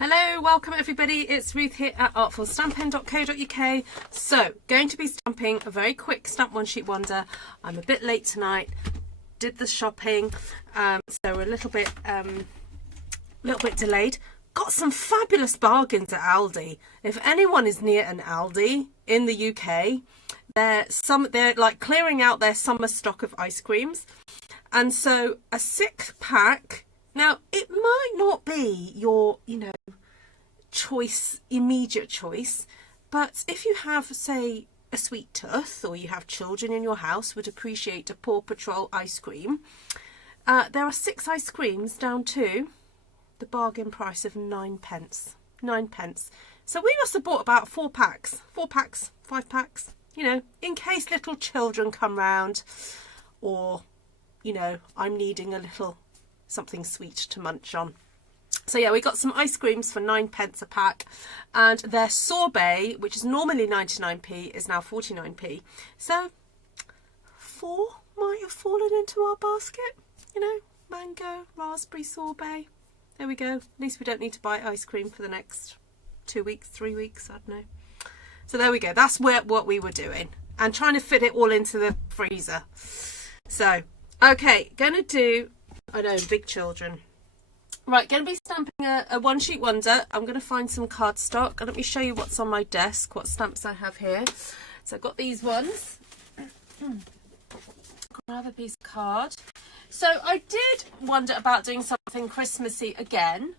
Hello, welcome everybody. It's Ruth here at artfulstampin.co.uk. So, going to be stamping a very quick stamp one sheet wonder. I'm a bit late tonight. Did the shopping, so we're a little bit delayed. Got some fabulous bargains at Aldi. If anyone is near an Aldi in the UK, they're like clearing out their summer stock of ice creams, and so a 6-pack. Now, it might not be your, immediate choice, but if you have, say, a sweet tooth, or you have children in your house would appreciate a Paw Patrol ice cream, there are 6 ice creams down to the bargain price of 9 pence. 9 pence. So we must have bought about 4 packs, 5 packs, in case little children come round, or, I'm needing a little something sweet to munch on. So yeah, we got some ice creams for 9 pence a pack, and their sorbet, which is normally 99p, is now 49p. So 4 might have fallen into our basket, mango, raspberry sorbet. There we go. At least we don't need to buy ice cream for the next 2 weeks, 3 weeks, I don't know. So there we go. That's what we were doing, and trying to fit it all into the freezer. So, okay, gonna do, I know, big children. Right, going to be stamping a one sheet wonder. I'm going to find some cardstock, and let me show you what's on my desk, what stamps I have here. So I've got these ones. Grab a piece of card. So I did wonder about doing something Christmassy again.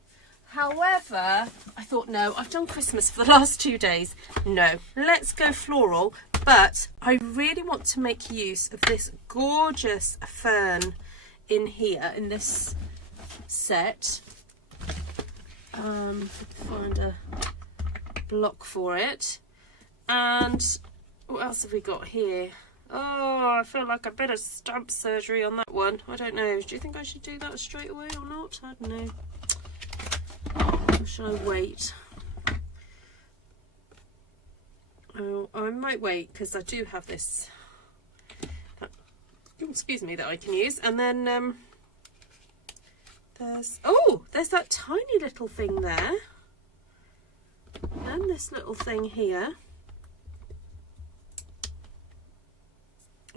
However, I thought, no, I've done Christmas for the last 2 days. No, let's go floral. But I really want to make use of this gorgeous fern in here, in this set. Find a block for it. And what else have we got here? Oh, I feel like a bit of stamp surgery on that one. I don't know. Do you think I should do that straight away or not? I don't know. Or should I wait? Oh, I might wait, because I do have this, excuse me, that I can use. And then there's that tiny little thing there, and this little thing here.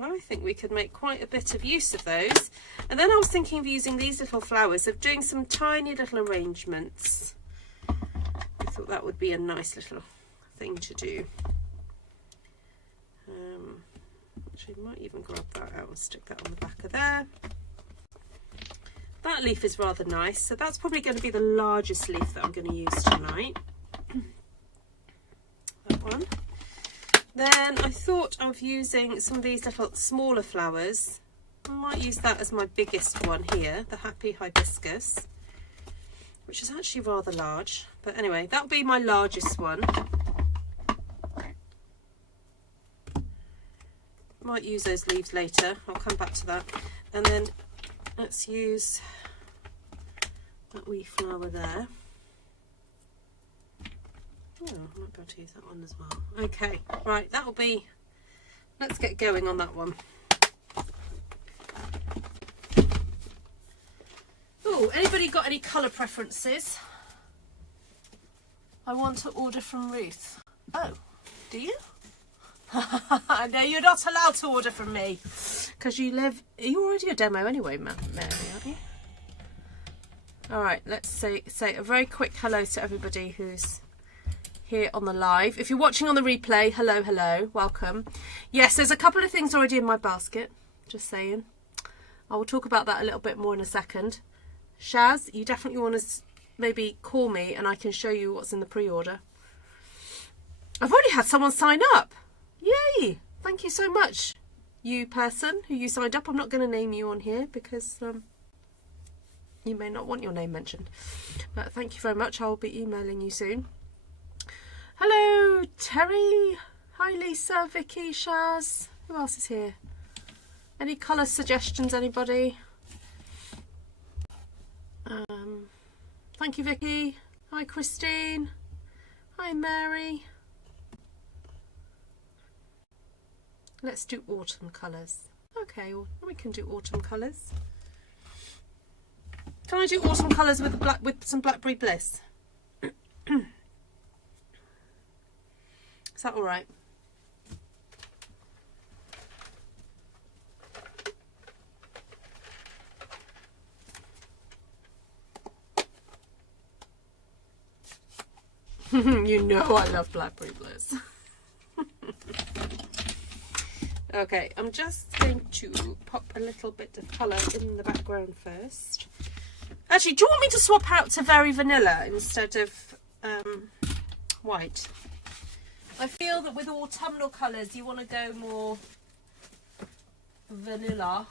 I think we could make quite a bit of use of those. And then I was thinking of using these little flowers, of doing some tiny little arrangements. I thought that would be a nice little thing to do. Actually, I might even grab that out and stick that on the back of there. That leaf is rather nice, so that's probably going to be the largest leaf that I'm going to use tonight. That one. Then I thought of using some of these little smaller flowers. I might use that as my biggest one here, the Happy Hibiscus, which is actually rather large. But anyway, that'll be my largest one. Might use those leaves later. I'll come back to that. And then let's use that wee flower there. Oh, I might be able to use that one as well. Okay, right, that'll be, let's get going on that one. Oh, anybody got any colour preferences? I want to order from Ruth. Oh, do you? No, you're not allowed to order from me, because you're already a demo anyway, Mary, aren't you? All right, let's say a very quick hello to everybody who's here on the live. If you're watching on the replay, hello, welcome. Yes, there's a couple of things already in my basket, just saying. I will talk about that a little bit more in a second. Shaz, you definitely want to maybe call me and I can show you what's in the pre-order. I've already had someone sign up. Yay! Thank you so much, you person who you signed up. I'm not going to name you on here because you may not want your name mentioned. But thank you very much. I'll be emailing you soon. Hello, Terry. Hi, Lisa, Vicky, Shaz. Who else is here? Any colour suggestions, anybody? Thank you, Vicky. Hi, Christine. Hi, Mary. Let's do autumn colours. Okay, well, we can do autumn colours. Can I do autumn colours with some Blackberry Bliss? Is that all right? You know I love Blackberry Bliss. Okay, I'm just going to pop a little bit of colour in the background first. Actually, do you want me to swap out to Very Vanilla instead of white? I feel that with autumnal colours you want to go more vanilla.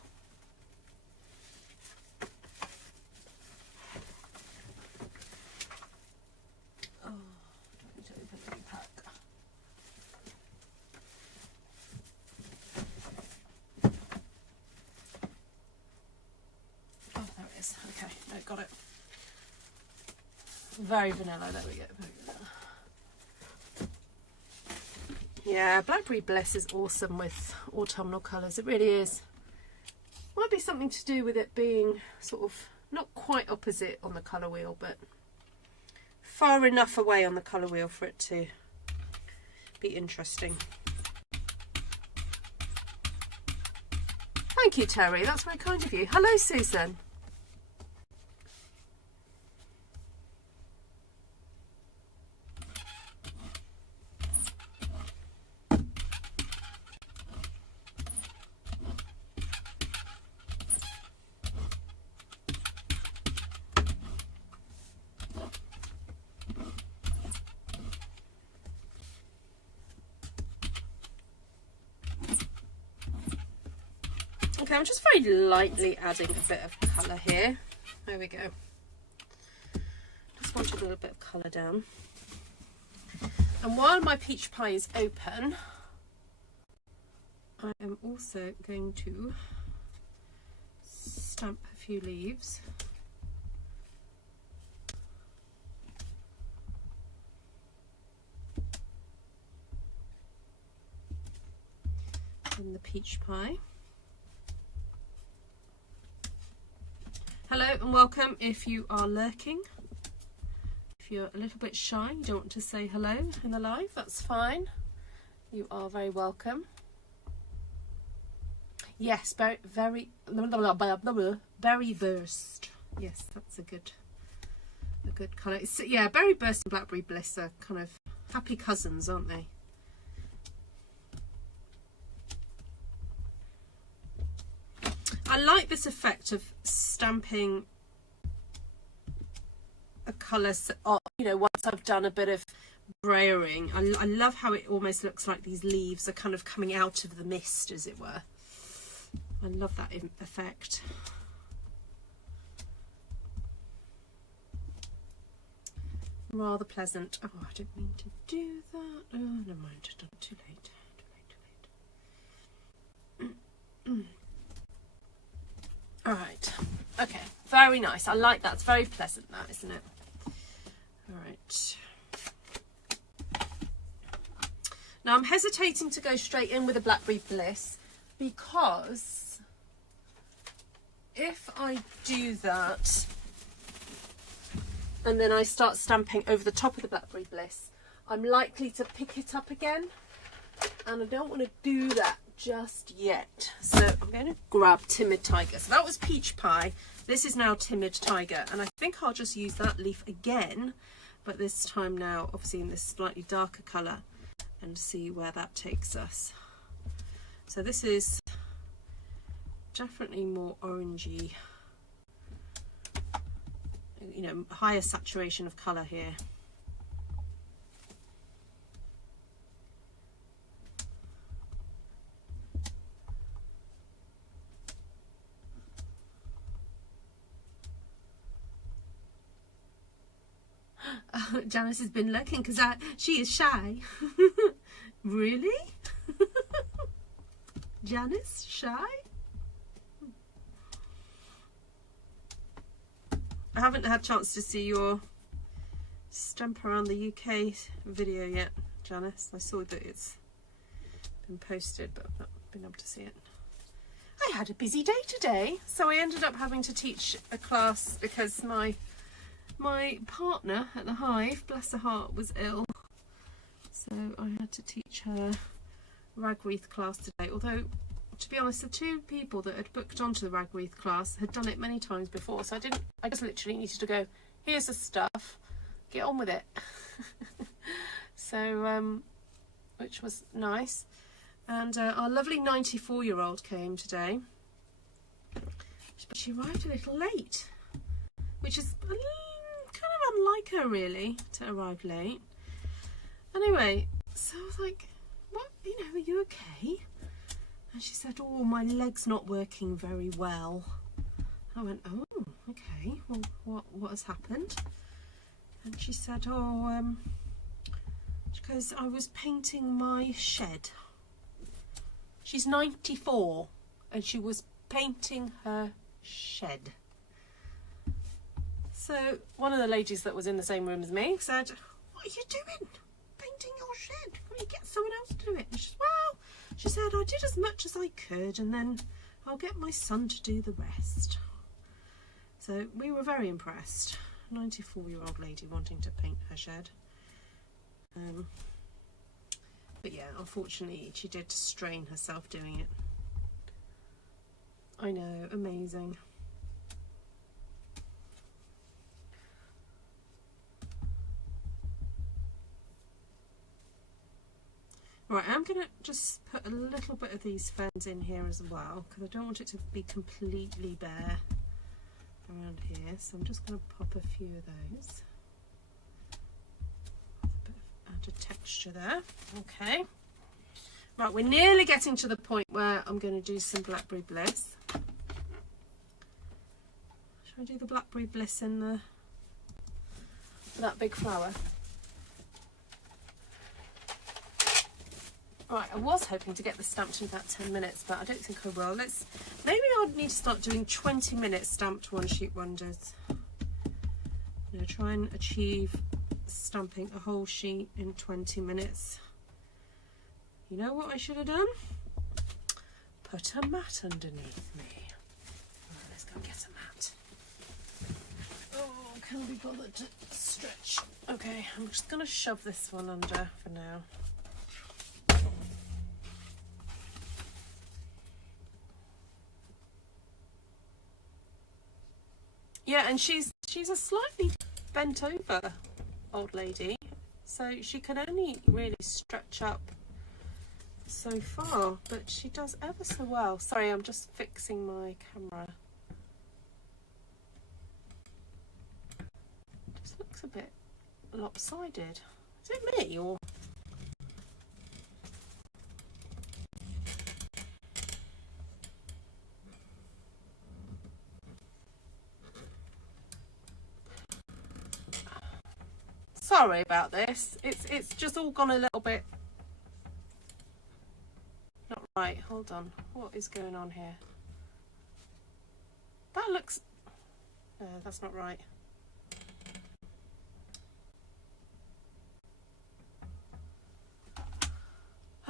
Okay, no, got it. Very vanilla, there we go. Very vanilla. Yeah, Blackberry Bliss is awesome with autumnal colours, it really is. Might be something to do with it being sort of not quite opposite on the colour wheel, but far enough away on the colour wheel for it to be interesting. Thank you, Terry, that's very kind of you. Hello, Susan. Okay, I'm just very lightly adding a bit of colour here. There we go. Just wanted a little bit of colour down. And while my peach pie is open, I am also going to stamp a few leaves. In the peach pie. Hello and welcome if you are lurking. If you're a little bit shy, you don't want to say hello in the live, that's fine. You are very welcome. Yes, berry burst. Yes, that's a good colour. Yeah, berry burst and Blackberry Bliss are kind of happy cousins, aren't they? I like this effect of stamping a colour, you know, once I've done a bit of brayering. I love how it almost looks like these leaves are kind of coming out of the mist, as it were. I love that effect. Rather pleasant. Oh, I didn't mean to do that. Oh, never mind, I've done it too late. Too late. All right, okay, very nice. I like that. It's very pleasant, that, isn't it? All right. Now I'm hesitating to go straight in with a Blackberry Bliss because if I do that and then I start stamping over the top of the Blackberry Bliss, I'm likely to pick it up again, and I don't want to do that just yet. So I'm going to grab Timid Tiger. So that was Peach Pie. This is now Timid Tiger, and I think I'll just use that leaf again, but this time now obviously in this slightly darker colour, and see where that takes us. So this is definitely more orangey, you know, higher saturation of colour here. Janice has been looking because she is shy. Really? Janice, shy? I haven't had a chance to see your Stamp Around the UK video yet, Janice. I saw that it's been posted, but I've not been able to see it. I had a busy day today, so I ended up having to teach a class because my partner at the Hive, bless her heart, was ill. So So I had to teach her rag wreath class today, although to be honest the two people that had booked onto the rag wreath class had done it many times before, so I just literally needed to go, here's the stuff, get on with it. So which was nice. And our lovely 94-year-old came today, but she arrived a little late, which is kind of unlike her really, to arrive late. Anyway, so I was like, what, you know, are you okay? And she said, oh, my leg's not working very well. I went, oh, okay, well, what has happened? And she said, oh, because I was painting my shed. She's 94 and she was painting her shed. So one of the ladies that was in the same room as me said, what are you doing? Painting your shed? Why don't you get someone else to do it? And she said, well, she said, I did as much as I could and then I'll get my son to do the rest. So we were very impressed. 94-year-old lady wanting to paint her shed. But yeah, unfortunately she did strain herself doing it. I know, amazing. Right, I'm going to just put a little bit of these ferns in here as well, because I don't want it to be completely bare around here. So I'm just going to pop a few of those. Add a texture there. Okay. Right, we're nearly getting to the point where I'm going to do some Blackberry Bliss. Shall I do the Blackberry Bliss in that big flower? Right, I was hoping to get this stamped in about 10 minutes, but I don't think I will. Maybe I'll need to start doing 20-minute stamped one-sheet wonders. You know, try and achieve stamping a whole sheet in 20 minutes. You know what I should have done? Put a mat underneath me. Right, let's go and get a mat. Oh, can I be bothered to stretch? Okay, I'm just going to shove this one under for now. Yeah, and she's a slightly bent over old lady, so she can only really stretch up so far, but she does ever so well. Sorry, I'm just fixing my camera. Just looks a bit lopsided. Is it me or? Sorry about this. It's just all gone a little bit not right. Hold on. What is going on here? That looks... No, that's not right.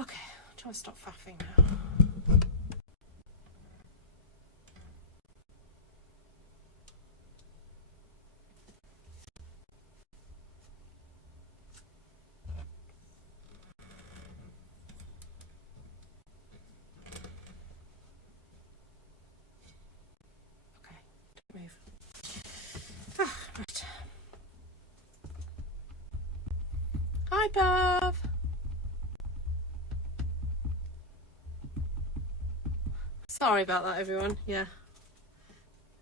Okay, I'll try to stop faffing now. Move. Right. Hi, Bev. Sorry about that, everyone. Yeah.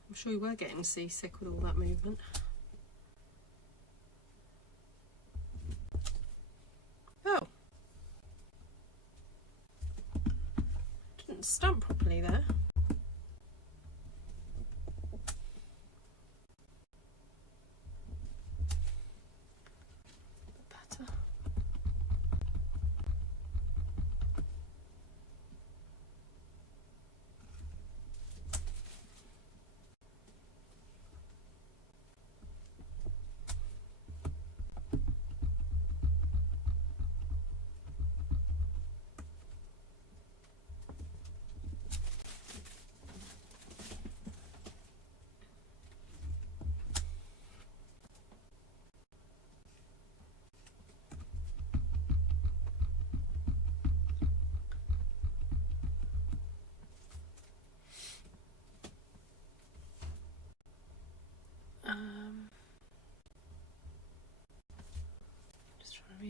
I'm sure you were getting seasick with all that movement. Oh. Didn't stamp properly there.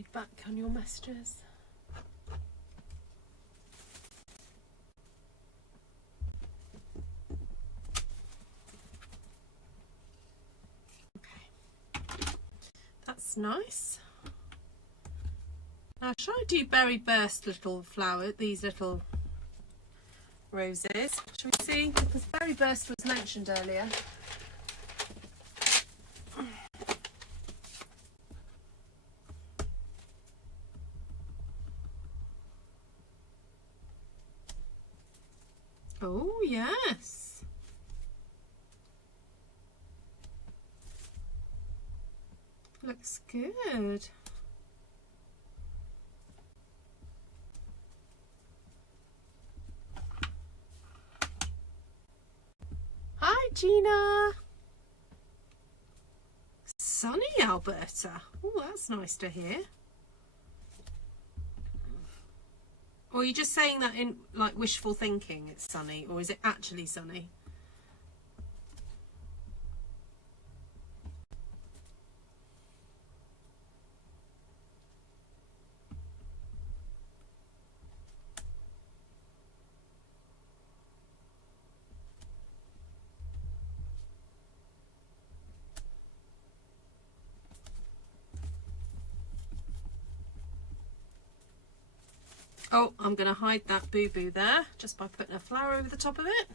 read back on your messages. Okay, that's nice. Now, shall I do berry burst little flower, these little roses? Shall we see? Because berry burst was mentioned earlier. Oh, yes. Looks good. Hi, Gina. Sunny, Alberta. Oh, that's nice to hear. Or are you just saying that in like wishful thinking it's sunny, or is it actually sunny? Oh, I'm going to hide that boo-boo there just by putting a flower over the top of it.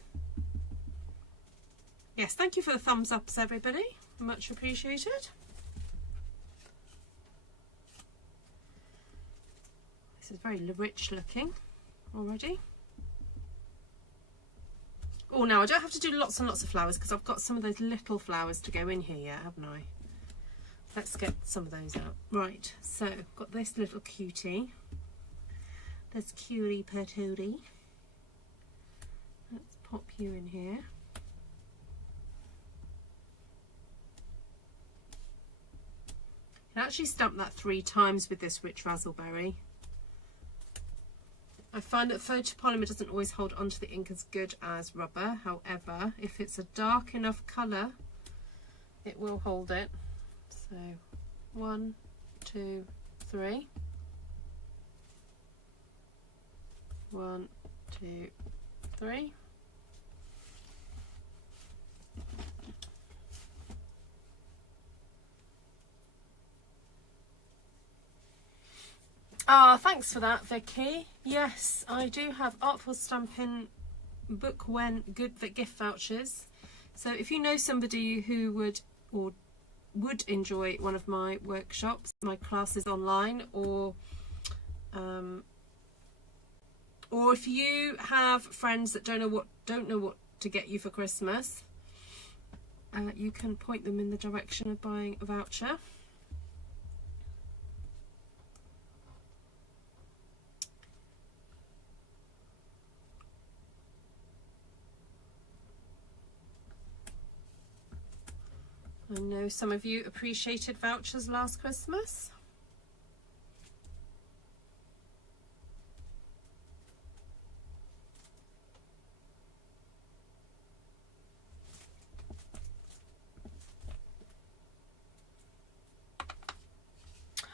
Yes, thank you for the thumbs ups, everybody. Much appreciated. This is very rich looking already. Oh, now I don't have to do lots and lots of flowers because I've got some of those little flowers to go in here yet, haven't I? Let's get some of those out. Right, so I've got this little cutie. There's cutie patootie. Let's pop you in here. You can actually stamp that 3 times with this rich razzleberry. I find that photopolymer doesn't always hold onto the ink as good as rubber. However, if it's a dark enough colour, it will hold it. So 1, 2, 3. 1, 2, 3. Ah, thanks for that, Vicky. Yes, I do have Artful Stampin book when good gift vouchers. So if you know somebody who would enjoy one of my workshops, my classes online, or if you have friends that don't know what to get you for Christmas, you can point them in the direction of buying a voucher. I know some of you appreciated vouchers last Christmas.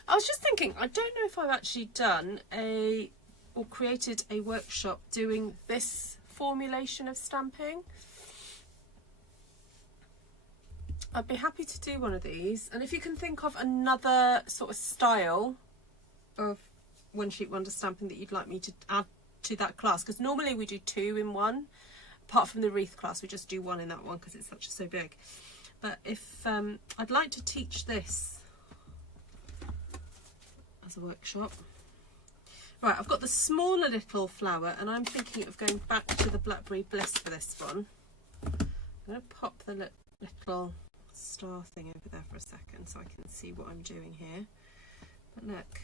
I was just thinking, I don't know if I've actually done or created a workshop doing this formulation of stamping. I'd be happy to do one of these, and if you can think of another sort of style of one sheet wonder stamping that you'd like me to add to that class, because normally we do 2 in one. Apart from the wreath class, we just do 1 in that one because it's so big. But if I'd like to teach this as a workshop. Right, I've got the smaller little flower, and I'm thinking of going back to the Blackberry Bliss for this one. I'm going to pop the little star thing over there for a second so I can see what I'm doing here. But look,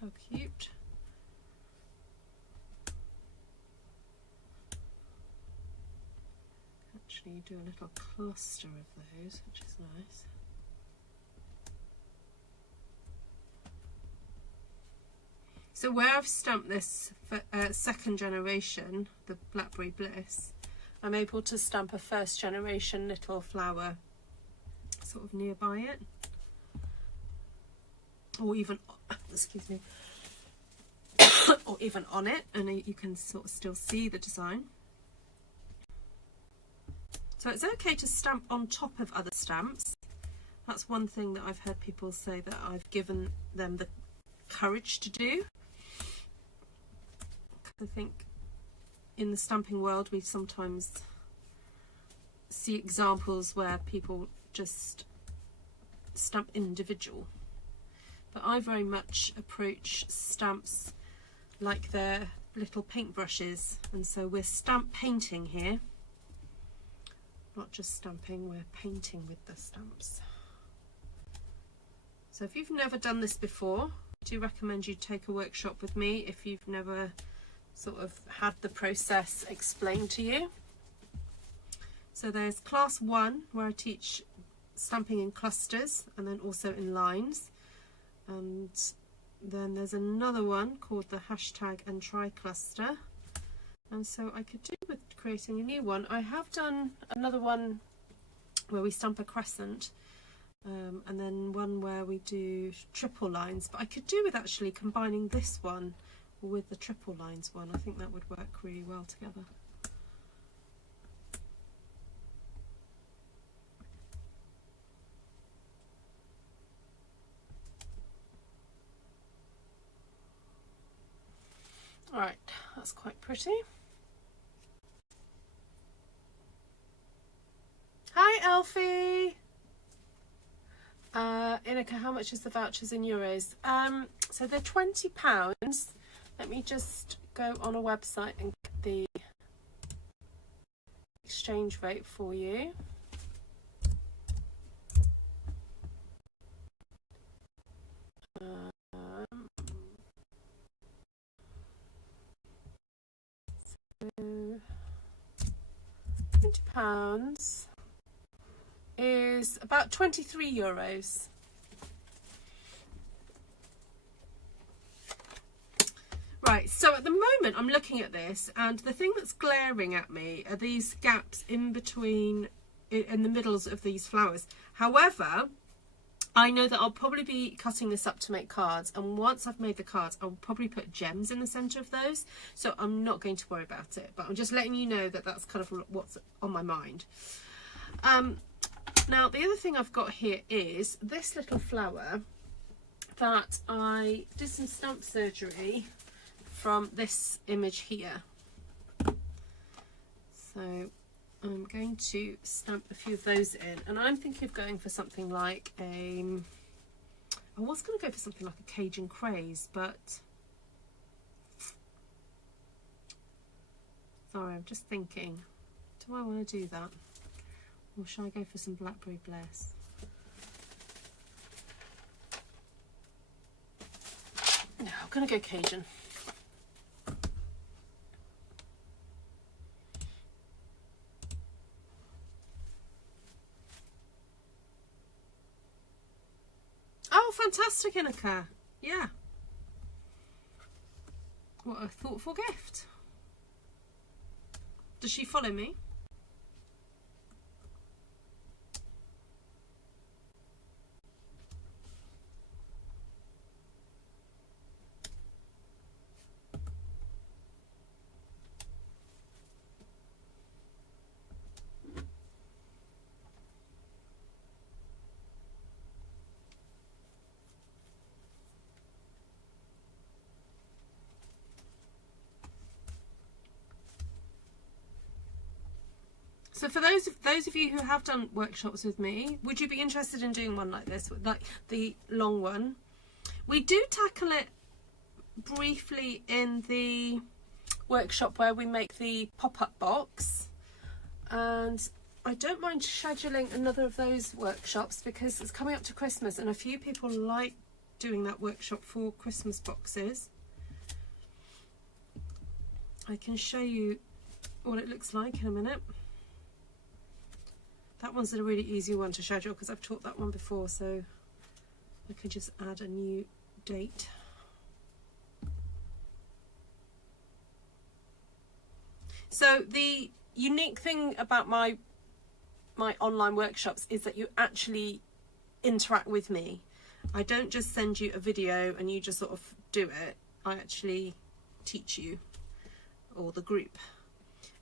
how cute. Actually do a little cluster of those, which is nice. So where I've stamped this for, second generation, the Blackberry Bliss, I'm able to stamp a 1st generation little flower sort of nearby it. or even, excuse me, or even on it, and you can sort of still see the design. So it's okay to stamp on top of other stamps. That's one thing that I've heard people say that I've given them the courage to do. I think in the stamping world we sometimes see examples where people just stamp individual, but I very much approach stamps like they're little paintbrushes, and so we're stamp painting here, not just stamping, we're painting with the stamps. So if you've never done this before, I do recommend you take a workshop with me if you've never sort of had the process explained to you. So there's class 1 where I teach stamping in clusters and then also in lines, and then there's another one called the hashtag and try cluster, and so I could do with creating a new one. I have done another one where we stamp a crescent, and then one where we do triple lines, but I could do with actually combining this one with the triple lines one. I think that would work really well together. Alright, that's quite pretty. Hi Elfie! Inika, how much is the vouchers in euros? So they're £20. Let me just go on a website and get the exchange rate for you. So £20 is about €23. Right, so at the moment I'm looking at this, and the thing that's glaring at me are these gaps in between, in the middles of these flowers. However, I know that I'll probably be cutting this up to make cards, and once I've made the cards I'll probably put gems in the centre of those, so I'm not going to worry about it, but I'm just letting you know that that's kind of what's on my mind. Now the other thing I've got here is this little flower that I did some stamp surgery from this image here. So I'm going to stamp a few of those in, and I'm thinking of going for something like a, I was going to go for something like a Cajun craze, but sorry, I'm just thinking, do I want to do that, or should I go for some Blackberry Bless? No, I'm going to go Cajun. Oh, fantastic, Inika. Yeah. What a thoughtful gift. Does she follow me? So for those of you who have done workshops with me, would you be interested in doing one like this, like the long one? We do tackle it briefly in the workshop where we make the pop-up box, and I don't mind scheduling another of those workshops because it's coming up to Christmas and a few people like doing that workshop for Christmas boxes. I can show you what it looks like in a minute. That one's a really easy one to schedule because I've taught that one before, so I can just add a new date. So the unique thing about my online workshops is that you actually interact with me, I don't just send you a video and you just sort of do it. I actually teach you, or the group,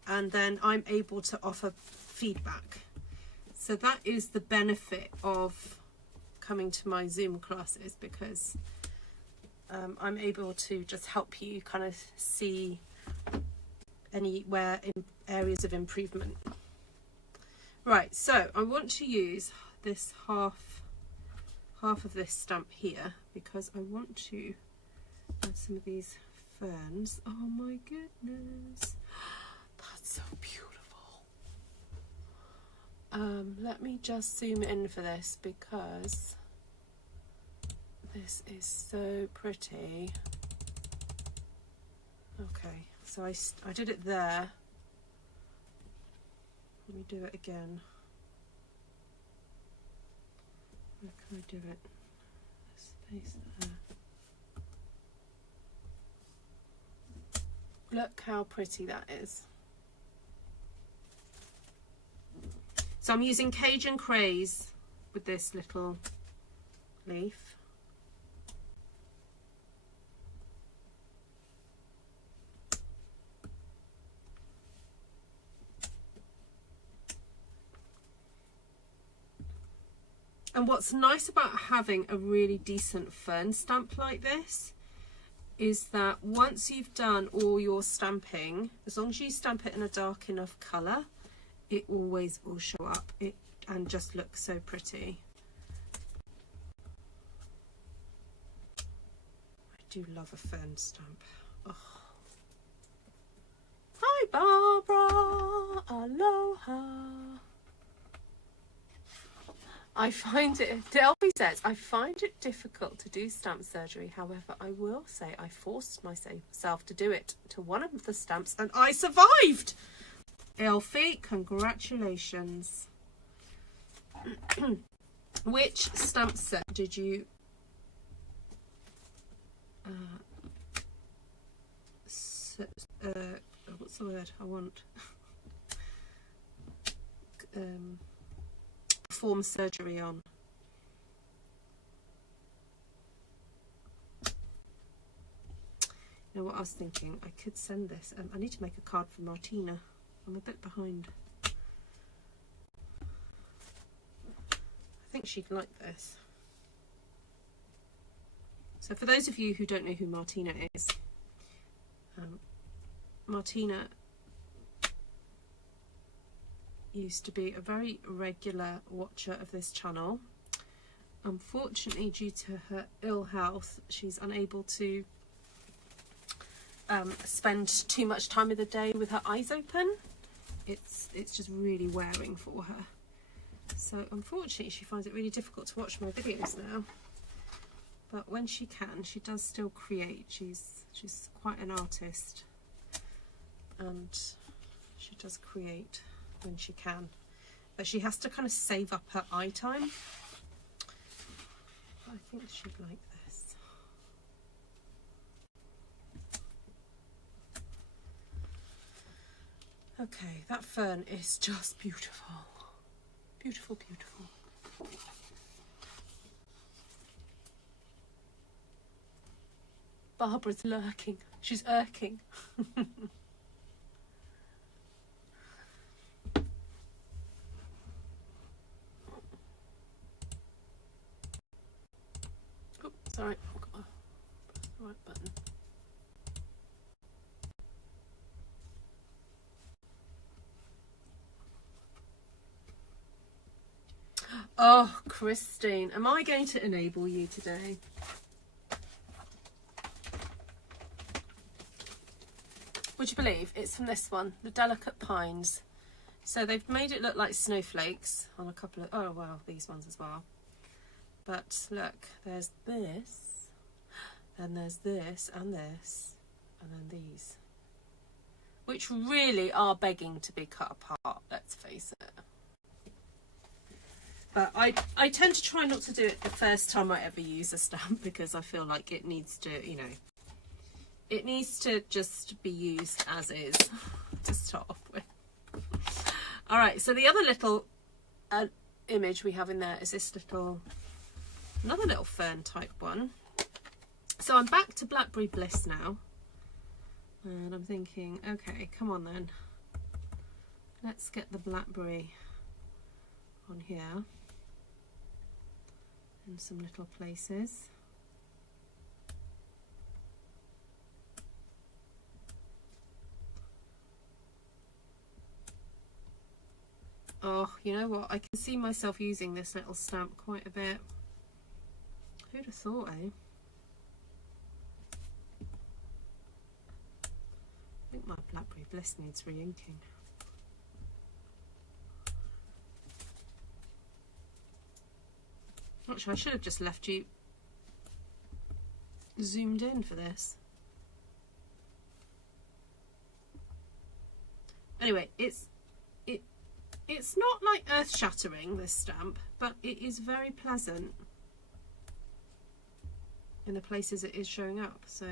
and then I'm able to offer feedback. So that is the benefit of coming to my Zoom classes, because I'm able to just help you kind of see anywhere in areas of improvement. Right, so I want to use this half of this stamp here, because I want to add some of these ferns. Oh my goodness, that's so beautiful. Let me just zoom in for this, because this is so pretty. Okay, so I did it there. Let me do it again. Where can I do it? Space there. Look how pretty that is. So I'm using Cajun Craze with this little leaf. And what's nice about having a really decent fern stamp like this is that once you've done all your stamping, as long as you stamp it in a dark enough colour, it always will show up and just look so pretty. I do love a fern stamp. Oh. Hi Barbara, aloha. I find it, Delphi says, I find it difficult to do stamp surgery. However, I will say I forced myself to do it to one of the stamps and I survived. Elfie, congratulations. Which stamp set did you what's the word I want? Perform surgery on? You know what I was thinking? I could send this. I need to make a card for Martina. I'm a bit behind. I think she'd like this. So for those of you who don't know who Martina is, Martina used to be a very regular watcher of this channel. Unfortunately, due to her ill health, she's unable to spend too much time of the day with her eyes open. It's just really wearing for her. So unfortunately, she finds it really difficult to watch my videos now. But when she can, she does still create. She's quite an artist, and she does create when she can. But she has to kind of save up her eye time. I think she'd like this. Okay, that fern is just beautiful. Beautiful, beautiful. Barbara's lurking. She's irking. Oh, sorry. I've got the right button. Oh, Christine, am I going to enable you today? Would you believe it's from this one, the Delicate Pines? So they've made it look like snowflakes on a couple of, oh well, these ones as well. But look, there's this, then there's this, and then these. Which really are begging to be cut apart, let's face it. But I tend to try not to do it the first time I ever use a stamp, because I feel like it needs to, you know, it needs to just be used as is to start off with. All right, so the other little image we have in there is this little Another little fern type one. So I'm back to Blackberry Bliss now. And I'm thinking, okay, come on then. Let's get the blackberry on here in some little places. Oh, you know what? I can see myself using this little stamp quite a bit. Who'd have thought, eh? I think my Blackberry Bliss needs re-inking. Actually, I should have just left you zoomed in for this. Anyway, it's not like earth-shattering, this stamp, but it is very pleasant in the places it is showing up. So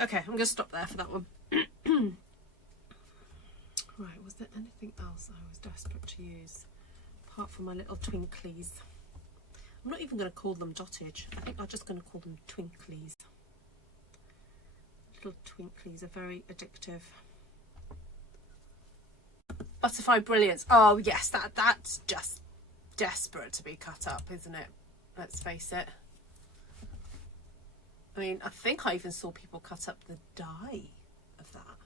okay, I'm going to stop there for that one. Right, was there anything else I was desperate to use apart from my little twinklies? I'm not even going to call them dotage. I think I'm just going to call them twinklies. Little twinklies are very addictive. Butterfly Brilliance. Oh yes, that's just desperate to be cut up, isn't it? Let's face it. I mean, I think I even saw people cut up the die of that.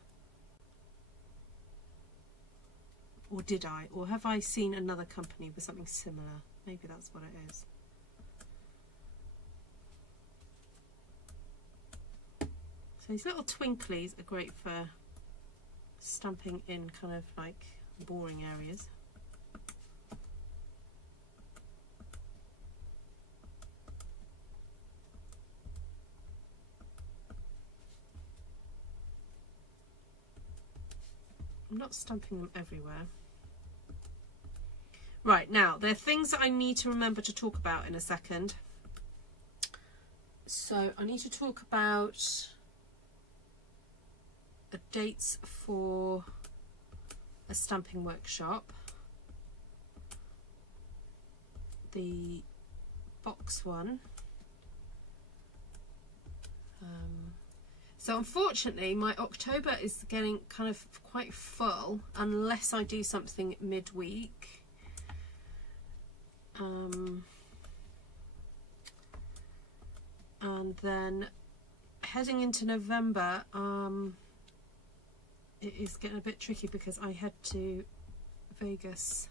Or did I? Or have I seen another company with something similar? Maybe that's what it is. So these little twinklies are great for stamping in kind of like boring areas. I'm not stamping them everywhere. Right, now there are things that I need to remember to talk about in a second. So I need to talk about the dates for a stamping workshop, the box one. So unfortunately my October is getting kind of quite full unless I do something midweek. And then heading into November, it is getting a bit tricky because I head to Vegas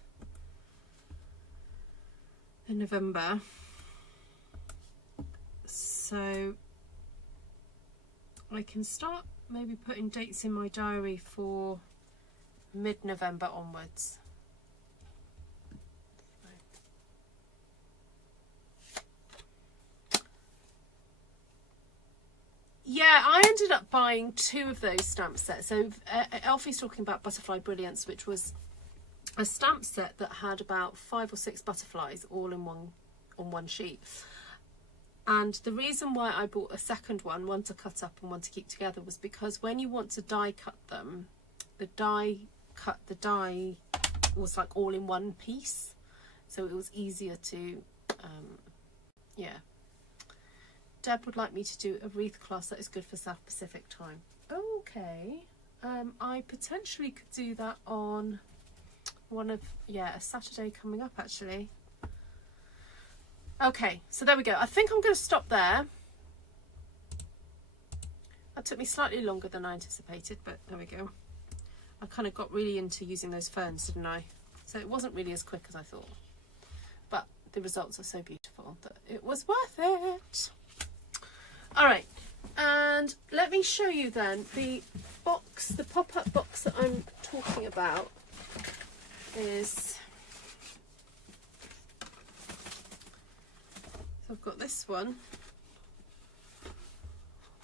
in November. So I can start maybe putting dates in my diary for mid-November onwards. Yeah, I ended up buying 2 of those stamp sets. So Elfie's talking about Butterfly Brilliance, which was a stamp set that had about 5 or 6 butterflies all in one on one sheet. And the reason why I bought a second one to cut up and one to keep together, was because when you want to die cut them, the die was like all in one piece, so it was easier to yeah. Deb would like me to do a wreath class that is good for South Pacific time. Okay. I potentially could do that on a Saturday coming up actually. Okay, so there we go. I think I'm going to stop there. That took me slightly longer than I anticipated, but there we go. I kind of got really into using those ferns, didn't I? So it wasn't really as quick as I thought. But the results are so beautiful that it was worth it. All right, and let me show you then the box, the pop-up box that I'm talking about is... So I've got this one.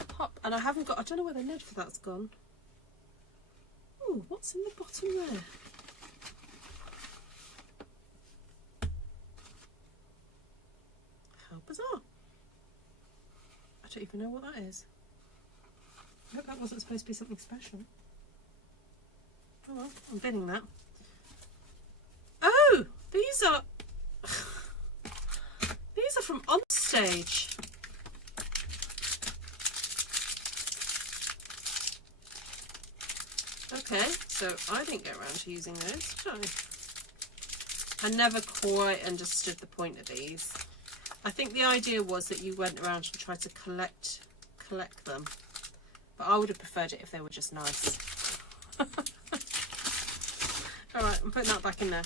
Pop, and I don't know where the lid for that's gone. Ooh, what's in the bottom there? How bizarre. I don't even know what that is. I hope that wasn't supposed to be something special. Oh, well, I'm binning that. Oh, these are from On Stage. Okay, so I didn't get around to using those, did I never quite understood the point of these. I think the idea was that you went around and tried to collect them, but I would have preferred it if they were just nice. All right, I'm putting that back in there.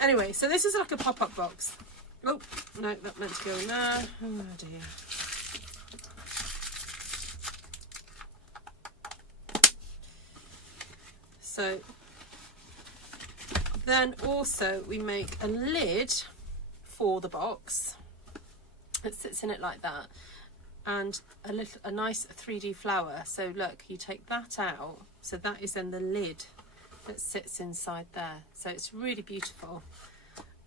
Anyway, so this is like a pop-up box. Oh no, that meant to go in there. Oh dear. So then also we make a lid for the box. It sits in it like that, and a nice 3D flower. So look, you take that out, so that is then the lid that sits inside there. So it's really beautiful,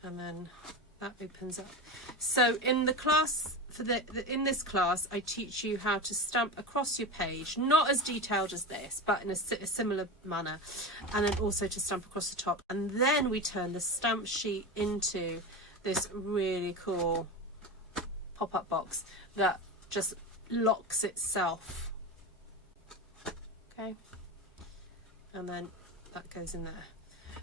and then that opens up. So in the class in this class, I teach you how to stamp across your page, not as detailed as this, but in a similar manner, and then also to stamp across the top. And then we turn the stamp sheet into this really cool pop-up box that just locks itself. Okay, and then that goes in there.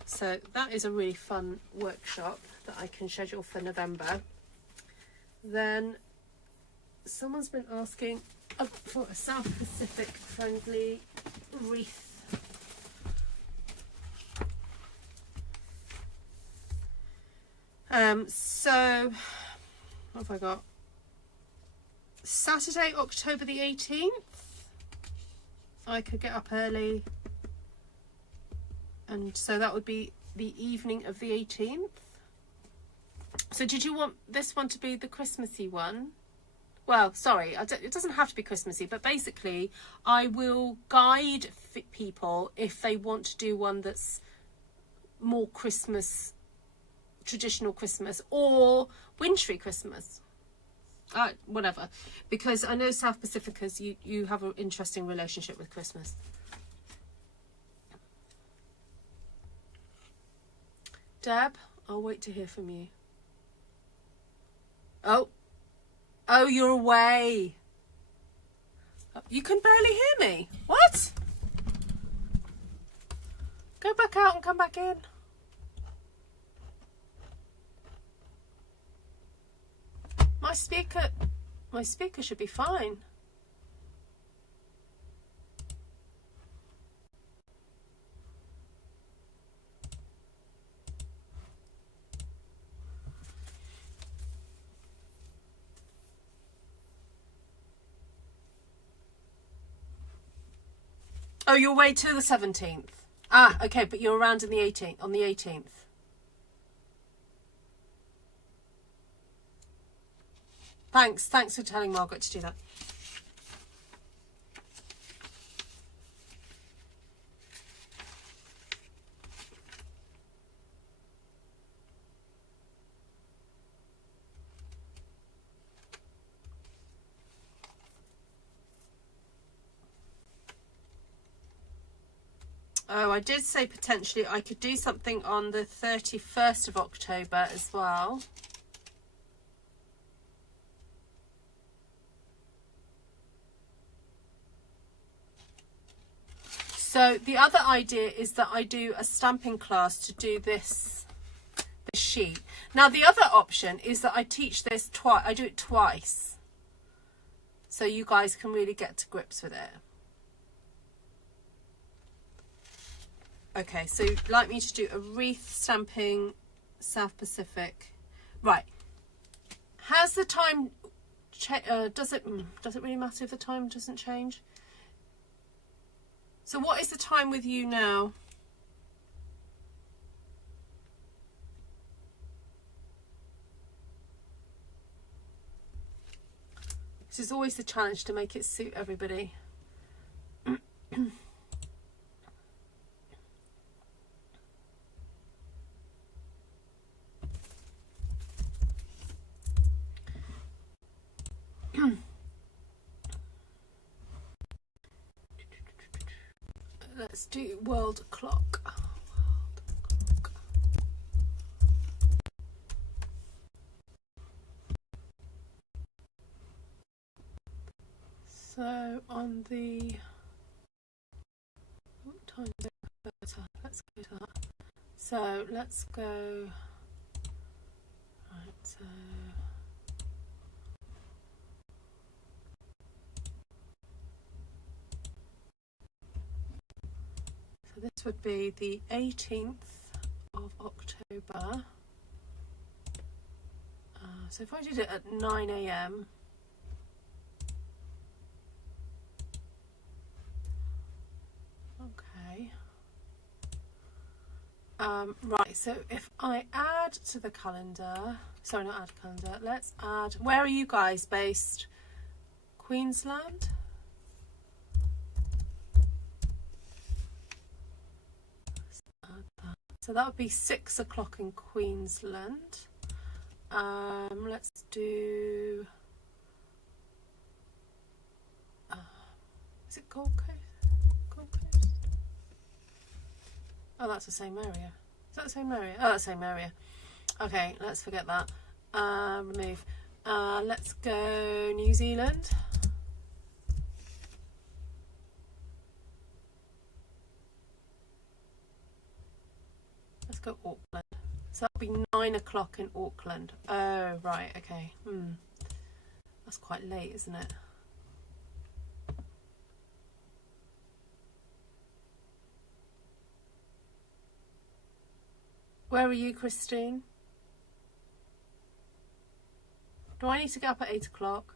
So that is a really fun workshop that I can schedule for November. Then someone's been asking for a South Pacific friendly wreath. So what have I got? Saturday, October the 18th. I could get up early, and so that would be the evening of the 18th. So did you want this one to be the Christmassy one? Well, sorry, it doesn't have to be Christmassy, but basically I will guide people if they want to do one that's more Christmas, traditional Christmas, or wintry Christmas. Whatever, because I know South Pacificas, you have an interesting relationship with Christmas. Deb, I'll wait to hear from you. Oh, you're away. You can barely hear me. What? Go back out and come back in. My speaker should be fine. Oh, you're away till the 17th. Ah, okay, but you're around on the 18th. Thanks for telling Margaret to do that. Oh, I did say potentially I could do something on the 31st of October as well. So the other idea is that I do a stamping class to do this sheet. Now the other option is that I teach this twice. I do it twice, so you guys can really get to grips with it. Okay, so you'd like me to do a wreath stamping South Pacific, right? Has the time does it really matter if the time doesn't change? So what is the time with you now? This is always the challenge, to make it suit everybody. let's do world clock. So on the time better, let's go to that. So let's go. Right, so this would be the 18th of October. So if I did it at 9 AM, okay. Right, so if I add to the calendar, sorry, not add calendar, let's add, where are you guys based? Queensland? Let's add that. So that would be 6 o'clock in Queensland. Let's do, is it Gold Coast? Gold Coast? Oh, that's the same area. Is that the same area? Oh, that's the same area. Okay, let's forget that. Remove. Let's go New Zealand. Let's go Auckland. So that'll be 9 o'clock in Auckland. Oh, right, okay. That's quite late, isn't it? Where are you, Christine? Do I need to get up at 8 o'clock?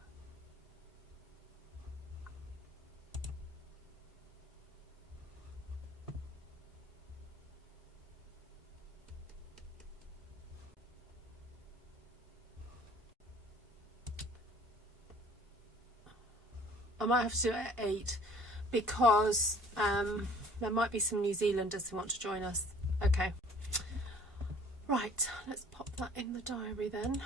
I might have to do it at 8 because there might be some New Zealanders who want to join us. Okay. Right, let's pop that in the diary then.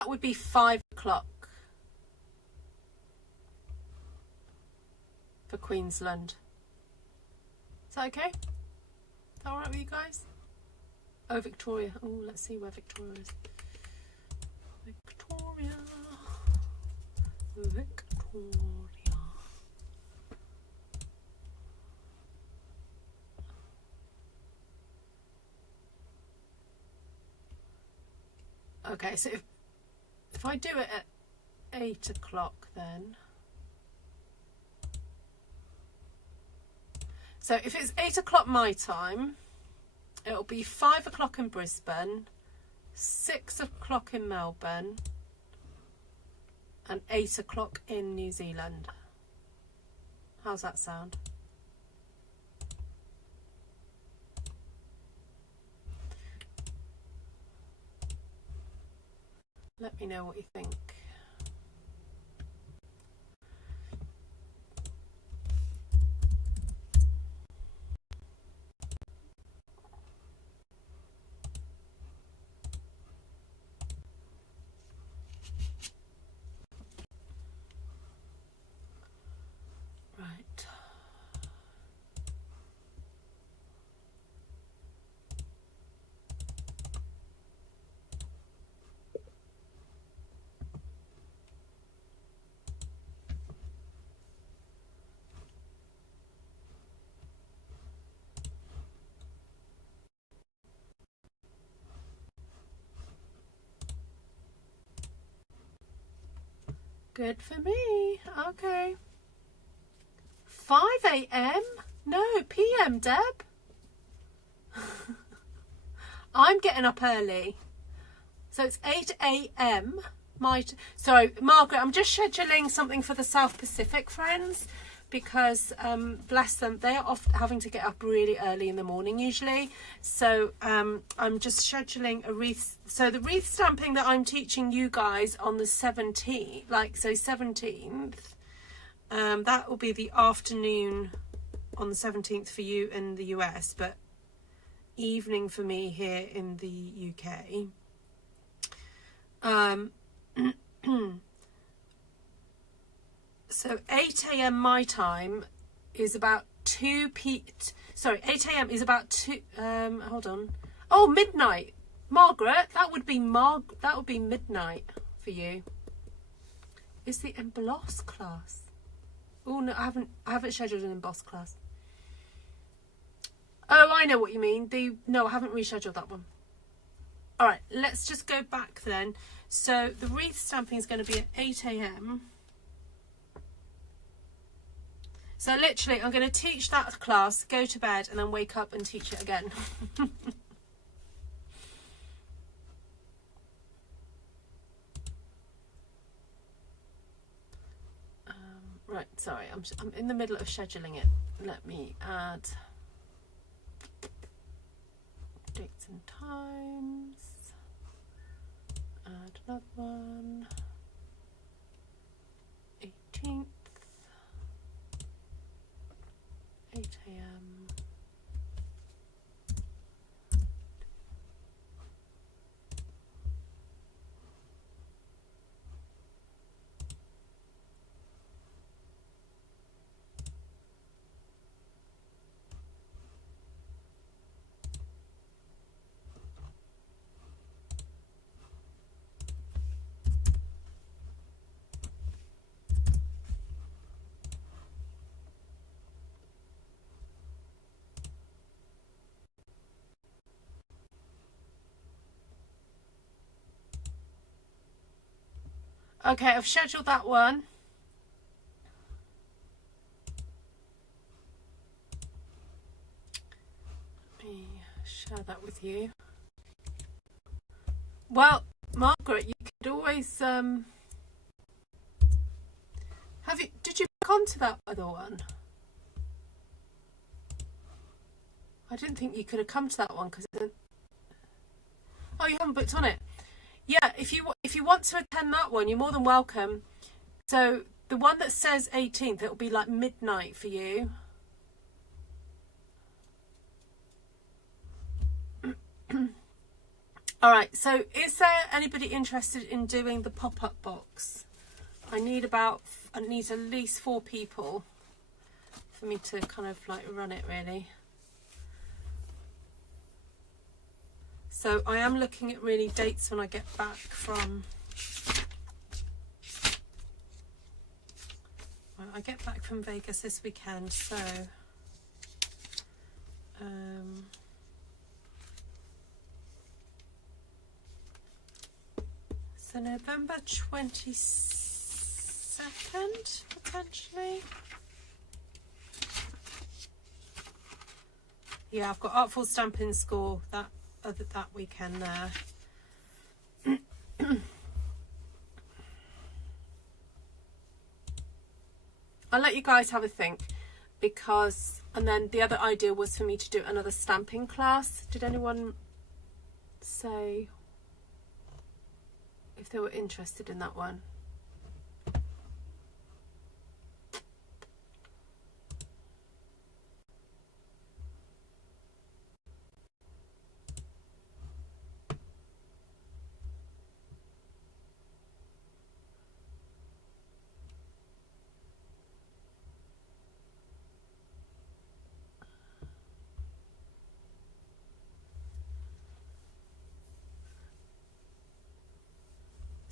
That would be 5 o'clock for Queensland. Is that okay? Is that alright with you guys? Oh, Victoria. Oh, let's see where Victoria is. Victoria. Okay, so if I do it at 8 o'clock then. So if it's 8 o'clock my time, it'll be 5 o'clock in Brisbane, 6 o'clock in Melbourne, and 8 o'clock in New Zealand. How's that sound? Let me know what you think. Right. Good for me. Okay. 5 AM? No, PM, Deb. I'm getting up early. So it's 8 AM. Sorry, Margaret, I'm just scheduling something for the South Pacific friends because, bless them, they are off having to get up really early in the morning usually. So I'm just scheduling a wreath. So the wreath stamping that I'm teaching you guys on the 17th, 17th, that will be the afternoon on the 17th for you in the US, but evening for me here in the UK. Um, so 8 a.m. my time is about 2 p. Sorry, 8 a.m. is about 2. Hold on. Oh, midnight, Margaret. That would be midnight for you. Is the emboss class? Oh no, I haven't scheduled an emboss class. Oh, I know what you mean. No, I haven't rescheduled that one. All right, let's just go back then. So the wreath stamping is going to be at 8 a.m. So literally, I'm going to teach that class, go to bed, and then wake up and teach it again. Right, sorry, I'm in the middle of scheduling it. Let me add dates and times. Add another one. 18th. 8 a.m. Okay, I've scheduled that one. Let me share that with you. Well, Margaret, you could always did you book onto that other one? I didn't think you could have come to that one because oh, you haven't booked on it. Yeah, if you want to attend that one, you're more than welcome. So the one that says 18th, it'll be like midnight for you. All right, so is there anybody interested in doing the pop-up box? I need at least 4 people for me to kind of like run it really. So I am looking at really dates when I get back from, well, I get back from Vegas this weekend, so so November 22nd potentially. Yeah, I've got Artful Stampin School that weekend there. I'll let you guys have a think because, and then the other idea was for me to do another stamping class. Did anyone say if they were interested in that one?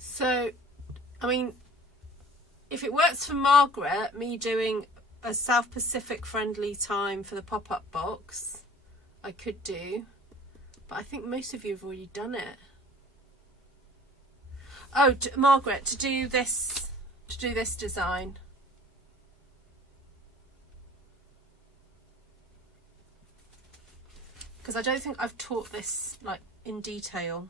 So, I mean, if it works for Margaret, me doing a South Pacific friendly time for the pop-up box, I could do. But I think most of you have already done it. Oh, Margaret, to do this design. Because I don't think I've taught this like in detail.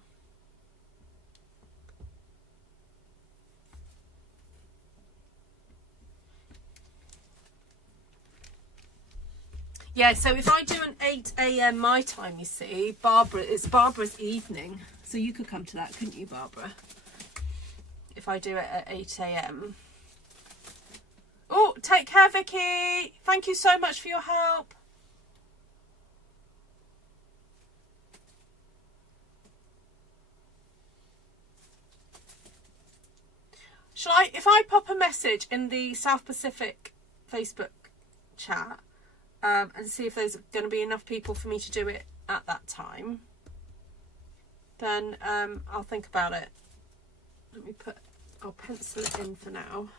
Yeah, so if I do an 8 a.m. my time, you see, it's Barbara's evening. So you could come to that, couldn't you, Barbara? If I do it at 8 a.m. Oh, take care, Vicky. Thank you so much for your help. if I pop a message in the South Pacific Facebook chat and see if there's going to be enough people for me to do it at that time, then I'll think about it. I'll pencil it in for now.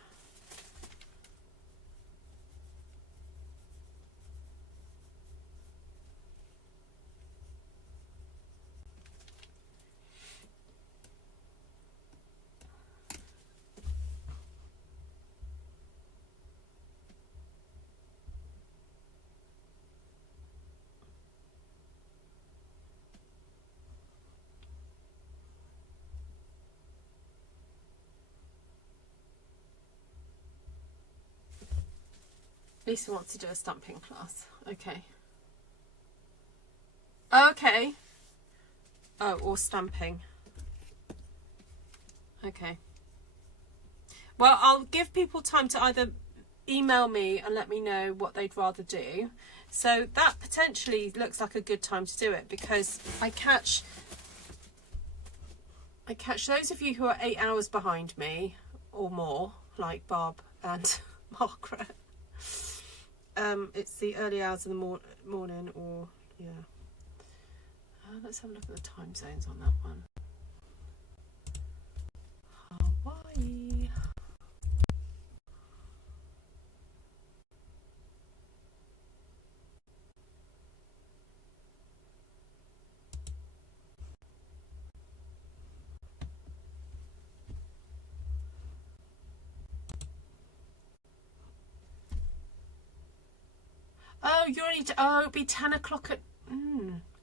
Lisa wants to do a stamping class. Okay. Okay. Oh, or stamping. Okay. Well, I'll give people time to either email me and let me know what they'd rather do. So that potentially looks like a good time to do it, because I catch those of you who are 8 hours behind me or more, like Bob and Margaret. It's the early hours of the morning, or yeah. Let's have a look at the time zones on that one. Hawaii. Oh, you're only. Oh, it'd be 10 o'clock at.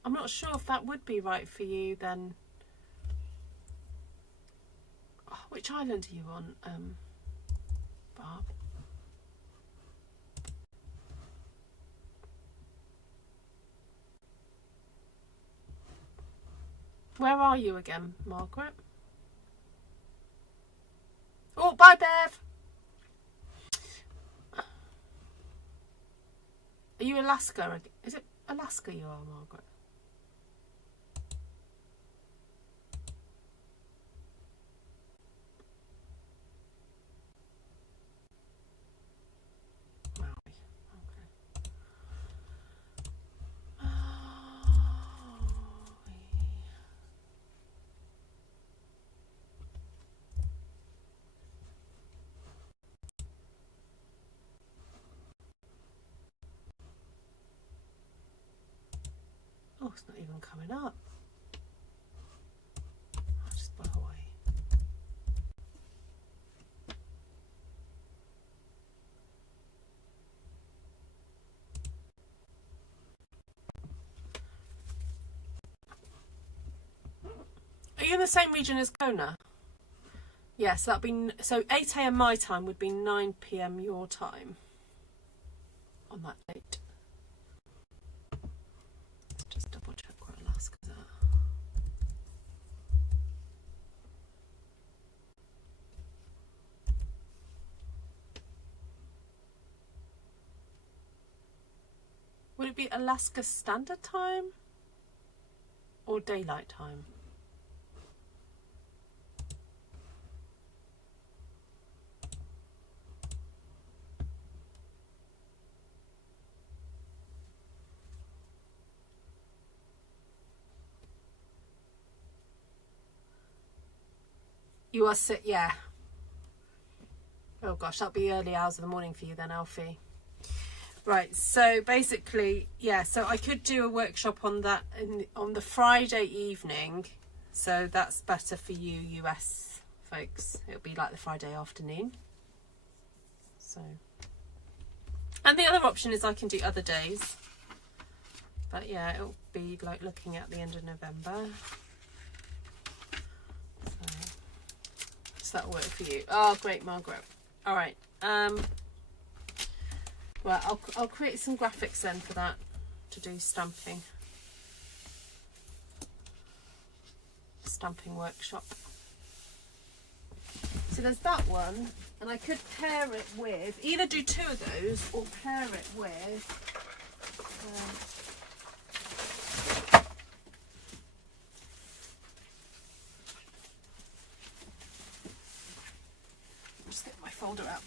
I'm not sure if that would be right for you then. Oh, which island are you on, Barb? Where are you again, Margaret? Oh, bye, Bev. Are you Alaska? Is it Alaska you are, Margaret? Oh, it's not even coming up. I'll just put it away. Are you in the same region as Kona? Yes, that'd be so 8 AM my time would be 9 PM your time on that date. Let's just double check where Alaska's at. Would it be Alaska Standard Time or Daylight Time? You are sick, yeah. Oh gosh, that'll be early hours of the morning for you then, Alfie. Right, so basically, yeah, so I could do a workshop on that on the Friday evening. So that's better for you US folks. It'll be like the Friday afternoon. So, and the other option is I can do other days. But yeah, it'll be like looking at the end of November. So that'll work for you. Oh, great, Margaret. All right. Well, I'll create some graphics then for that to do stamping workshop. So there's that one, and I could pair it with either do 2 of those or pair it with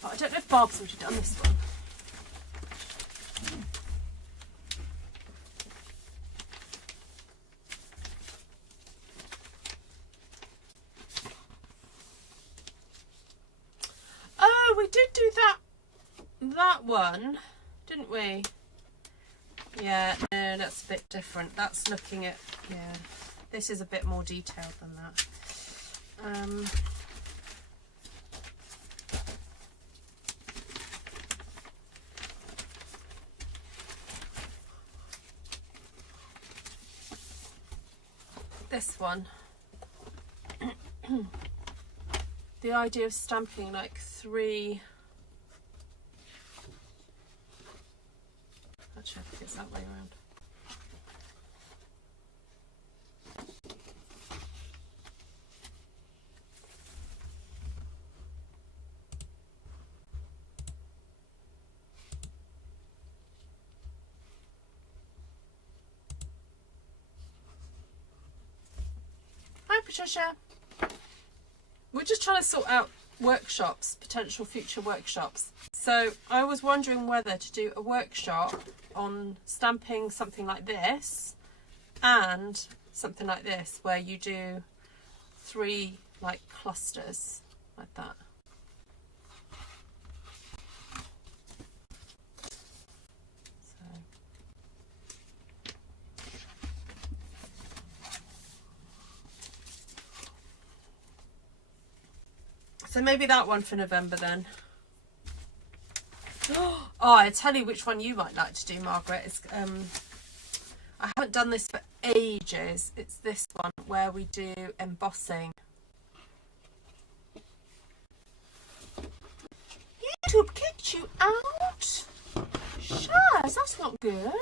but I don't know if Barb's already done this one. Oh, we did do that one, didn't we? Yeah, no, that's a bit different. That's looking at, yeah, this is a bit more detailed than that. This one. The idea of stamping like 3. Actually, I think it's that way around. Hi, Patricia. We're just trying to sort out workshops, potential future workshops. So I was wondering whether to do a workshop on stamping something like this and something like this, where you do 3 like clusters like that. So maybe that one for November then. Oh, I tell you which one you might like to do, Margaret. It's, I haven't done this for ages. It's this one where we do embossing. YouTube kicked you out? Shaz, that's not good.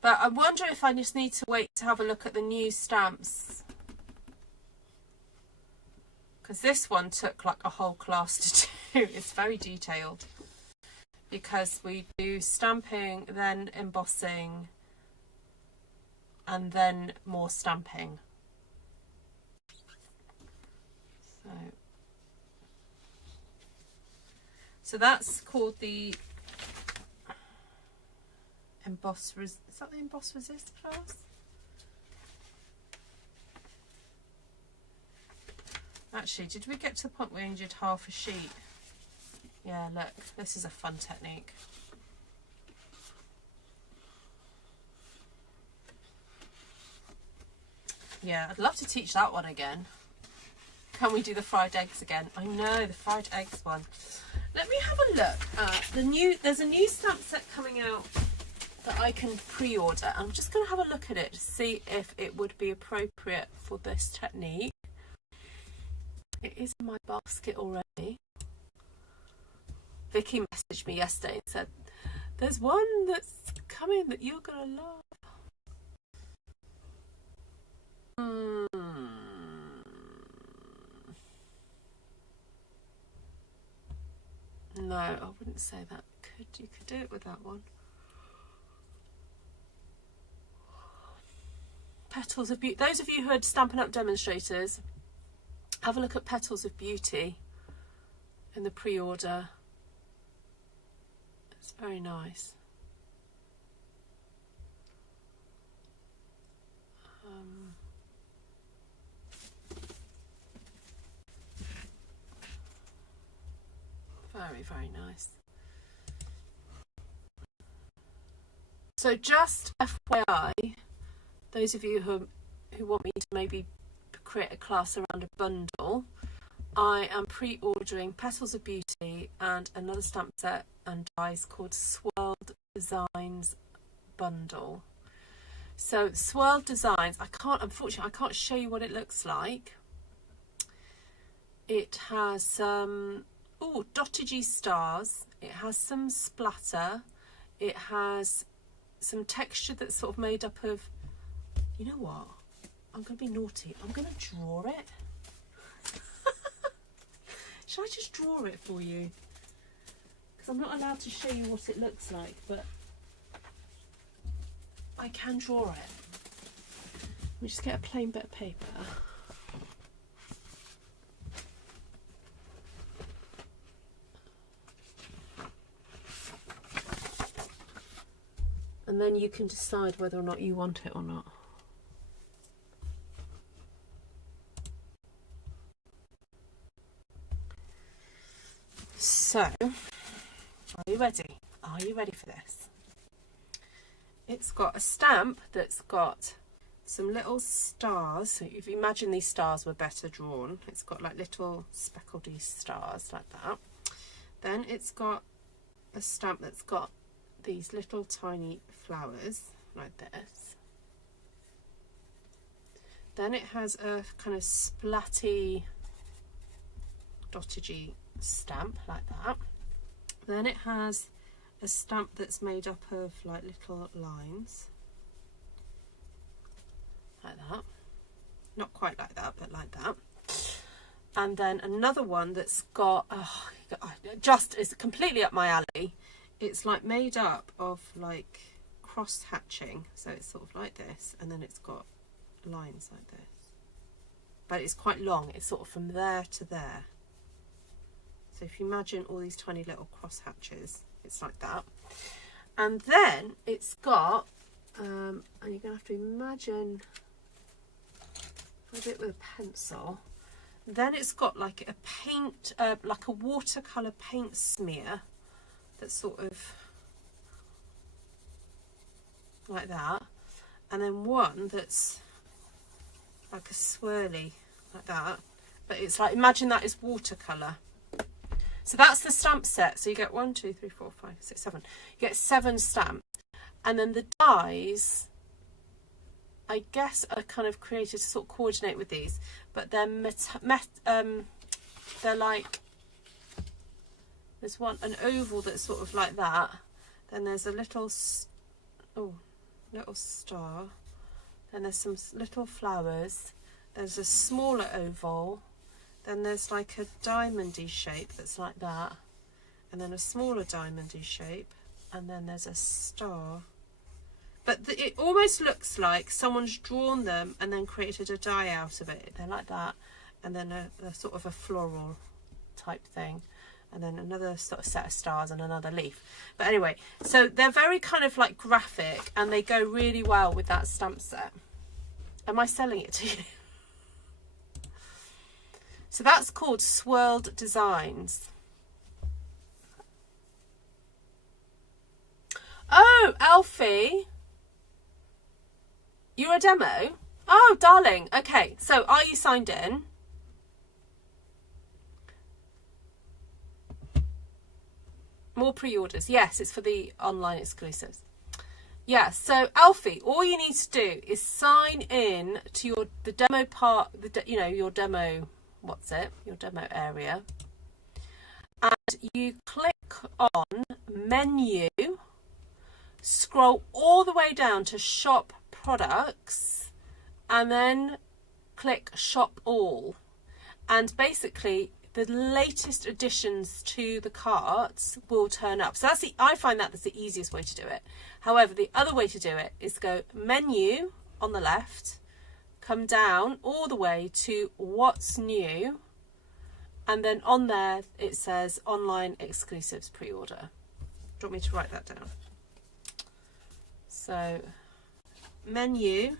But I wonder if I just need to wait to have a look at the new stamps. Because this one took like a whole class to do. It's very detailed. Because we do stamping, then embossing, and then more stamping. So that's called the emboss. Is that the emboss resist class? Actually, did we get to the point where we did half a sheet? Yeah, look, this is a fun technique. Yeah, I'd love to teach that one again. Can we do the fried eggs again? I know, the fried eggs one. Let me have a look at there's a new stamp set coming out that I can pre-order. I'm just going to have a look at it to see if it would be appropriate for this technique. It is in my basket already. Vicky messaged me yesterday and said, there's one that's coming that you're going to love. No, I wouldn't say that. You could do it with that one. Petals of Beauty. Those of you who are Stampin' Up demonstrators, have a look at Petals of Beauty in the pre-order. It's very nice. Very, very nice. So just FYI, those of you who want me to maybe create a class around a bundle, I am pre-ordering Petals of Beauty and another stamp set and dies called Swirled Designs Bundle. So Swirled Designs, unfortunately I can't show you what it looks like. It has some dottagey stars, it has some splatter, it has some texture that's sort of made up of, you know what, I'm going to be naughty, I'm going to draw it. Shall I just draw it for you? Because I'm not allowed to show you what it looks like, but I can draw it. Let me just get a plain bit of paper. and then you can decide whether or not you want it or not. So, are you ready? Are you ready for this? It's got a stamp that's got some little stars. So if you imagine these stars were better drawn, it's got like little speckledy stars like that. Then it's got a stamp that's got these little tiny flowers like this. Then it has a kind of splatty, dottagey stamp like that. Then it has a stamp that's made up of like little lines like that. Not quite like that, but like that. And then another one that's got it's completely up my alley. It's like made up of like cross hatching, so it's sort of like this, and then it's got lines like this, but it's quite long. It's sort of from there to there. So if you imagine all these tiny little cross hatches, it's like that. And then it's got and you're gonna have to imagine a bit with a pencil. Then it's got like a paint, like a watercolor paint smear that's sort of like that, and then one that's like a swirly like that, but it's like, imagine that is watercolor. So that's the stamp set. So you get 1, 2, 3, 4, 5, 6, 7. You get 7 stamps, and then the dies, I guess, are kind of created to sort of coordinate with these, but they're they're like, there's an oval that's sort of like that. Then there's a little little star. Then there's some little flowers. There's a smaller oval. Then there's like a diamondy shape that's like that, and then a smaller diamondy shape, and then there's a star. But it almost looks like someone's drawn them and then created a die out of it. They're like that, and then a sort of a floral type thing, and then another sort of set of stars and another leaf. But anyway, so they're very kind of like graphic, and they go really well with that stamp set. Am I selling it to you? So that's called Swirled Designs. Oh, Alfie, you're a demo? Oh, darling. Okay, so are you signed in? More pre-orders. Yes, it's for the online exclusives. Yeah, so Alfie, all you need to do is sign in to the demo part, your demo, your demo area, and you click on menu, scroll all the way down to shop products, and then click shop all, and basically the latest additions to the carts will turn up. So I find that's the easiest way to do it. However, the other way to do it is go menu on the left, come down all the way to what's new, and then on there it says online exclusives pre-order. Do you want me to write that down? So menu,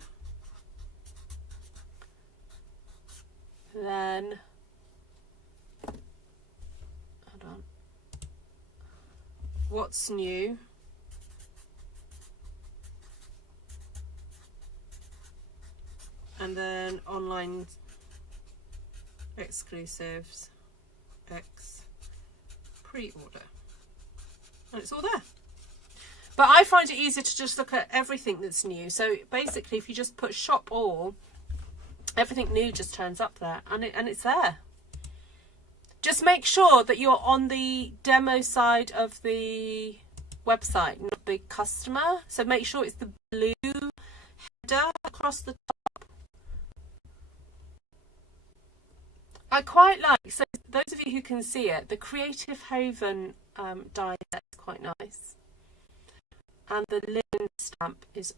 then hold on, what's new, and then online exclusives X pre-order, and it's all there. But I find it easier to just look at everything that's new. So basically, if you just put shop all, everything new just turns up there, and it's there. Just make sure that you're on the demo side of the website, not the customer. So make sure it's the blue header across the top. I quite like, so those of you who can see it, the Creative Haven die set is quite nice. And the linen stamp is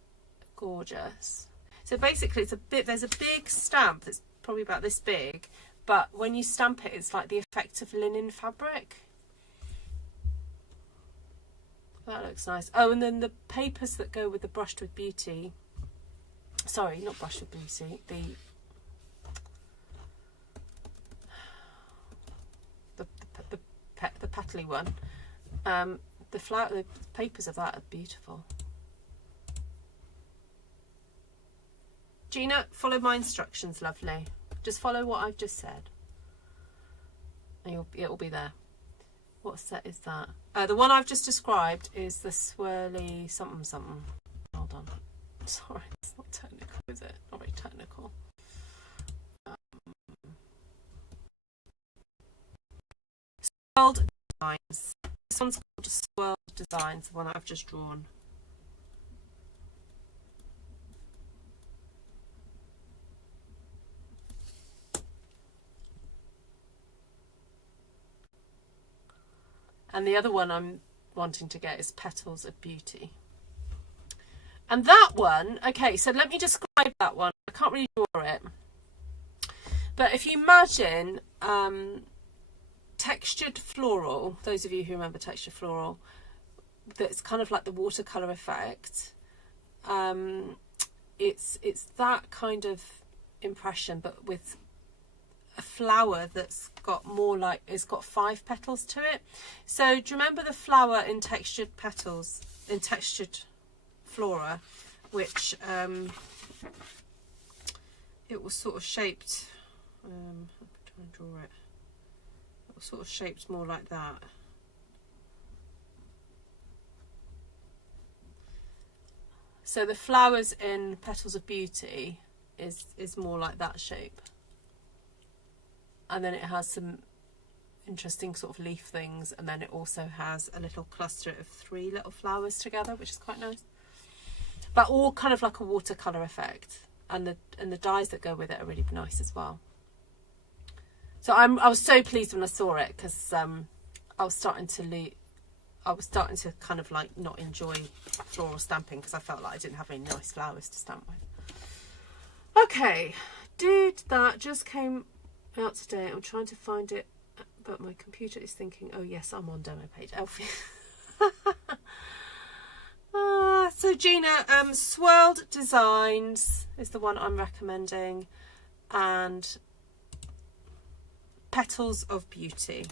gorgeous. So basically there's a big stamp that's probably about this big, but when you stamp it, it's like the effect of linen fabric. That looks nice. Oh, and then the papers that go with the Brushed with Beauty. Sorry, not Brushed with Beauty. The petally one. The papers of that are beautiful. Gina, follow my instructions, lovely. Just follow what I've just said. And it'll be there. What set is that? The one I've just described is the swirly something something. Hold on. Sorry, it's not technical, is it? Not very technical. Swirled Designs. This one's called Swirled Designs, the one I've just drawn. And the other one I'm wanting to get is Petals of Beauty. And that one, okay, so let me describe that one. I can't really draw it. But if you imagine textured floral, those of you who remember textured floral, that's kind of like the watercolour effect. It's that kind of impression, but with a flower that's got more like, it's got 5 petals to it. So do you remember the flower in textured petals, in textured flora, which it was sort of shaped, I'm trying to draw it, it was sort of shaped more like that. So the flowers in Petals of Beauty is more like that shape. And then it has some interesting sort of leaf things, and then it also has a little cluster of 3 little flowers together, which is quite nice. But all kind of like a watercolour effect, and the dyes that go with it are really nice as well. So I was so pleased when I saw it, because I was starting to kind of like not enjoy floral stamping because I felt like I didn't have any nice flowers to stamp with. Okay, dude, that just came out today. I'm trying to find it, but my computer is thinking, oh yes, I'm on demo page. Elfie. So Gina, Swirled Designs is the one I'm recommending, and Petals of Beauty.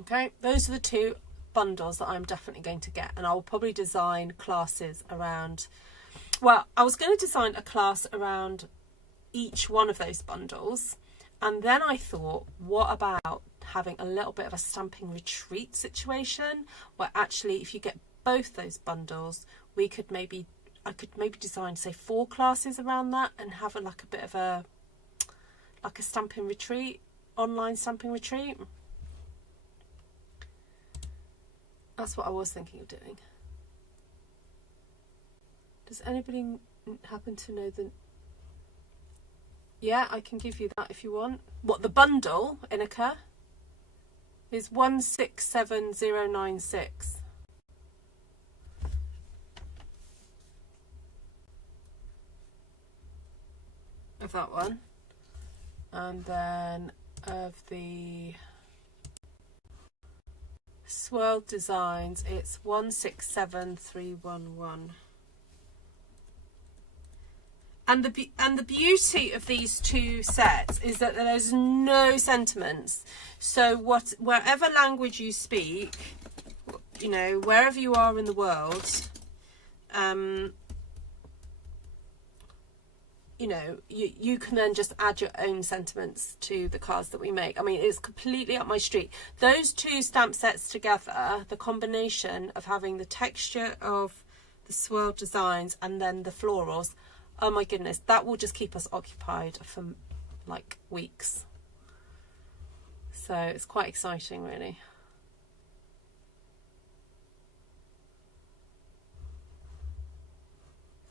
Okay, those are the 2 bundles that I'm definitely going to get, and I'll probably design classes around, well, I was going to design a class around each one of those bundles, and then I thought, what about having a little bit of a stamping retreat situation, where actually if you get both those bundles, I could maybe design, say, 4 classes around that, and have a bit of a stamping retreat, online stamping retreat. That's what I was thinking of doing. Does anybody happen to know the... Yeah, I can give you that if you want. What, the bundle, Inika, is 167096. Of that one. And then of the Swirled Designs, it's 167311. And the beauty of these 2 sets is that there's no sentiments. So wherever language you speak, you know, wherever you are in the world, you know, you can then just add your own sentiments to the cards that we make. I mean, it's completely up my street. Those 2 stamp sets together, the combination of having the texture of the Swirled Designs and then the florals, oh my goodness, that will just keep us occupied for like weeks. So it's quite exciting, really.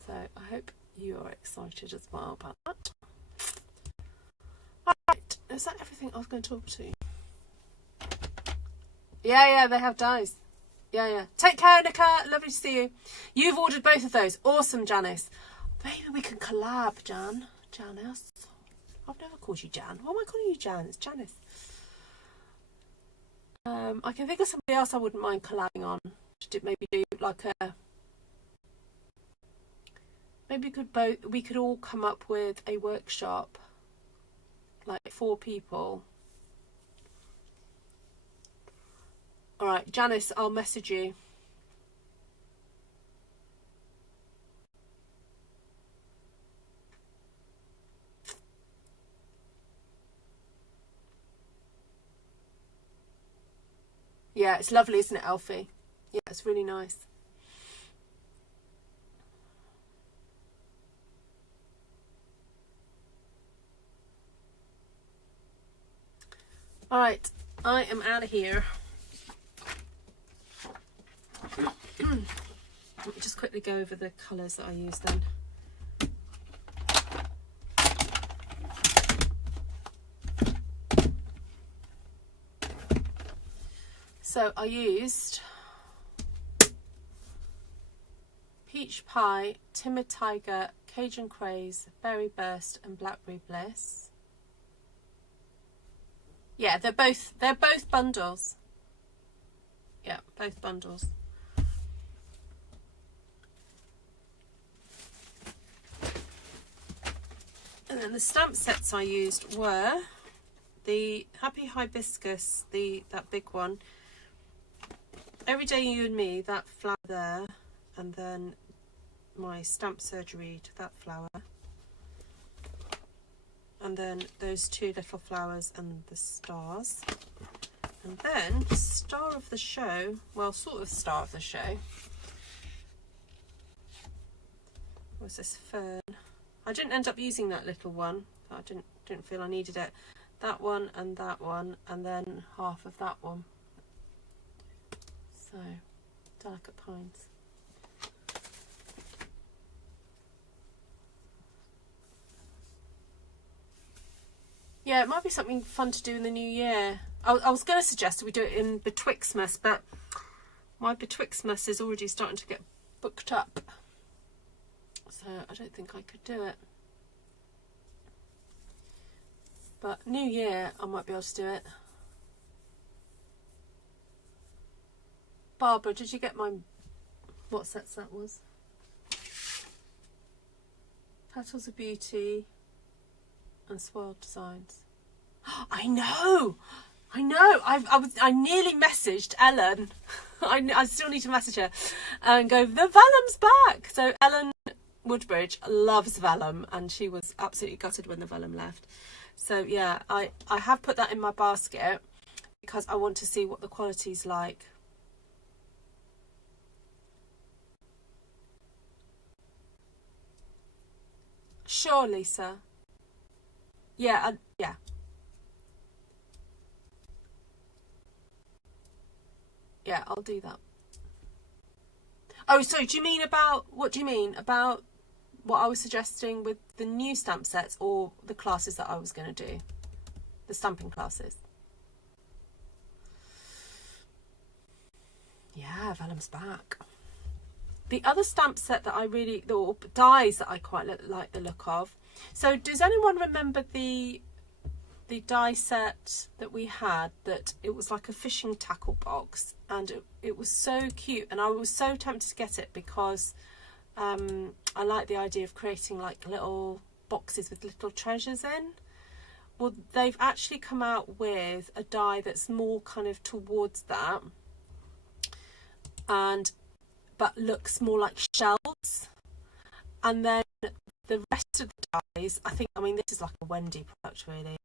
So I hope you are excited as well about that. Alright, is that everything I was going to talk to? Yeah, they have dies. Yeah. Take care, Nika. Lovely to see you. You've ordered both of those. Awesome, Janice. Maybe we can collab, Janice. I've never called you Jan. Why am I calling you Jan? It's Janice. I can think of somebody else I wouldn't mind collabing on. Maybe do like a. Maybe we could all come up with a workshop, like 4 people. All right, Janice, I'll message you. Yeah, it's lovely, isn't it, Alfie? Yeah, it's really nice. All right, I am out of here. Let me just quickly go over the colours that I use then. So I used Peach Pie, Timid Tiger, Cajun Craze, Berry Burst and Blackberry Bliss. Yeah, they're both bundles. Yeah, both bundles. And then the stamp sets I used were the Happy Hibiscus, that big one. Everyday You and Me, that flower there, and then my Stamp Surgery to that flower. And then those 2 little flowers and the stars. And then star of the show, well, sort of star of the show, was this fern. I didn't end up using that little one. I didn't feel I needed it. That one, and then half of that one. So, Delicate Pines. Yeah, it might be something fun to do in the new year. I was going to suggest we do it in Betwixtmas, but my Betwixtmas is already starting to get booked up. So I don't think I could do it. But new year, I might be able to do it. Barbara, did you get what sets that was? Petals of Beauty and Swirled Designs. I know. I nearly messaged Ellen. I still need to message her and go, the vellum's back. So Ellen Woodbridge loves vellum, and she was absolutely gutted when the vellum left. So yeah, I have put that in my basket because I want to see what the quality's like. Sure, Lisa. Yeah, yeah. Yeah, I'll do that. Oh, so do you mean about, what do you mean about what I was suggesting with the new stamp sets, or the classes that I was going to do? The stamping classes. Yeah, vellum's back. The other stamp set that or dies that I quite like the look of. So does anyone remember the die set that we had, that it was like a fishing tackle box, and it was so cute, and I was so tempted to get it because I like the idea of creating like little boxes with little treasures in. Well, they've actually come out with a die that's more kind of towards that, but looks more like shells. And then the rest of the dies, I mean this is like a Wendy product really.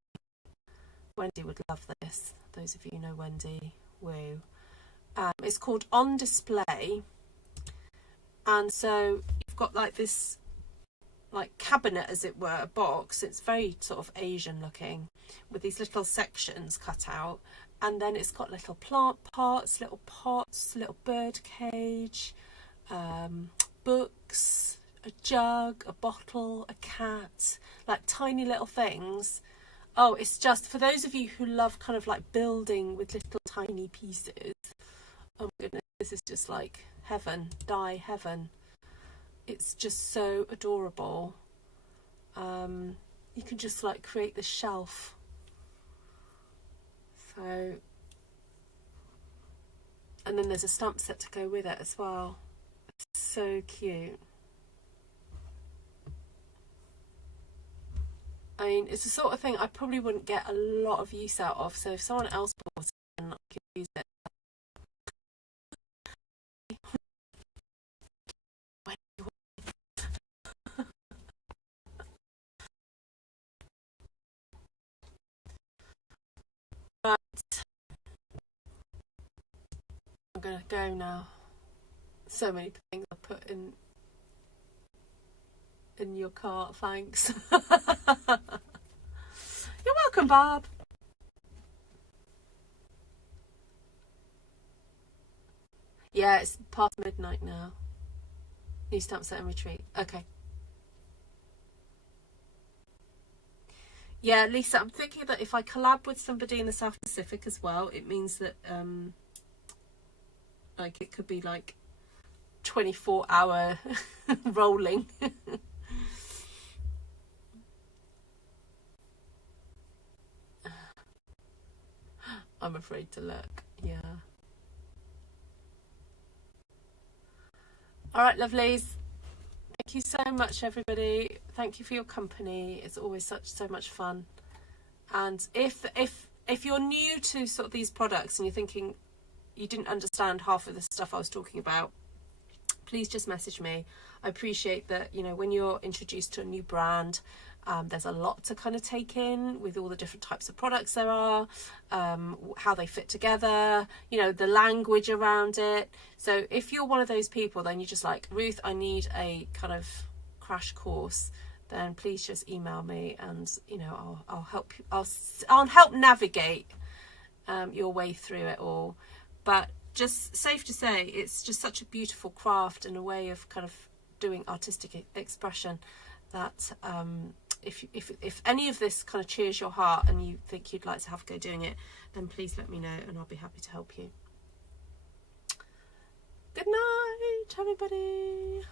Wendy would love this. Those of you who know Wendy, woo. It's called On Display, and so you've got like this like cabinet, as it were, a box. It's very sort of Asian looking, with these little sections cut out, and then it's got little plant parts, little pots, little bird cage, books, a jug, a bottle, a cat, like tiny little things. Oh, it's just, for those of you who love kind of like building with little tiny pieces, oh my goodness, this is just like heaven, die heaven. it's just so adorable. You can just like create this shelf. So, and then there's a stamp set to go with it as well. It's so cute. I mean, it's the sort of thing I probably wouldn't get a lot of use out of, so if someone else bought it, then I could use it. But I'm going to go now. So many things I put in your cart, thanks. You're welcome, Bob. Yeah, it's past midnight now. New stamp set and retreat. Okay. Yeah, Lisa, I'm thinking that if I collab with somebody in the South Pacific as well, it means that like it could be like 24-hour rolling. I'm afraid to look. Yeah. All right, lovelies. Thank you so much, everybody. Thank you for your company. It's always so much fun. And if you're new to sort of these products and you're thinking you didn't understand half of the stuff I was talking about, please just message me. I appreciate that, you know, when you're introduced to a new brand, there's a lot to kind of take in with all the different types of products there are, how they fit together, you know, the language around it. So if you're one of those people, then you're just like, Ruth, I need a kind of crash course, then please just email me, and you know, I'll help you. I'll help navigate your way through it all. But just safe to say, it's just such a beautiful craft and a way of kind of doing artistic expression that if any of this kind of cheers your heart and you think you'd like to have a go doing it, then please let me know and I'll be happy to help you. Good night, everybody.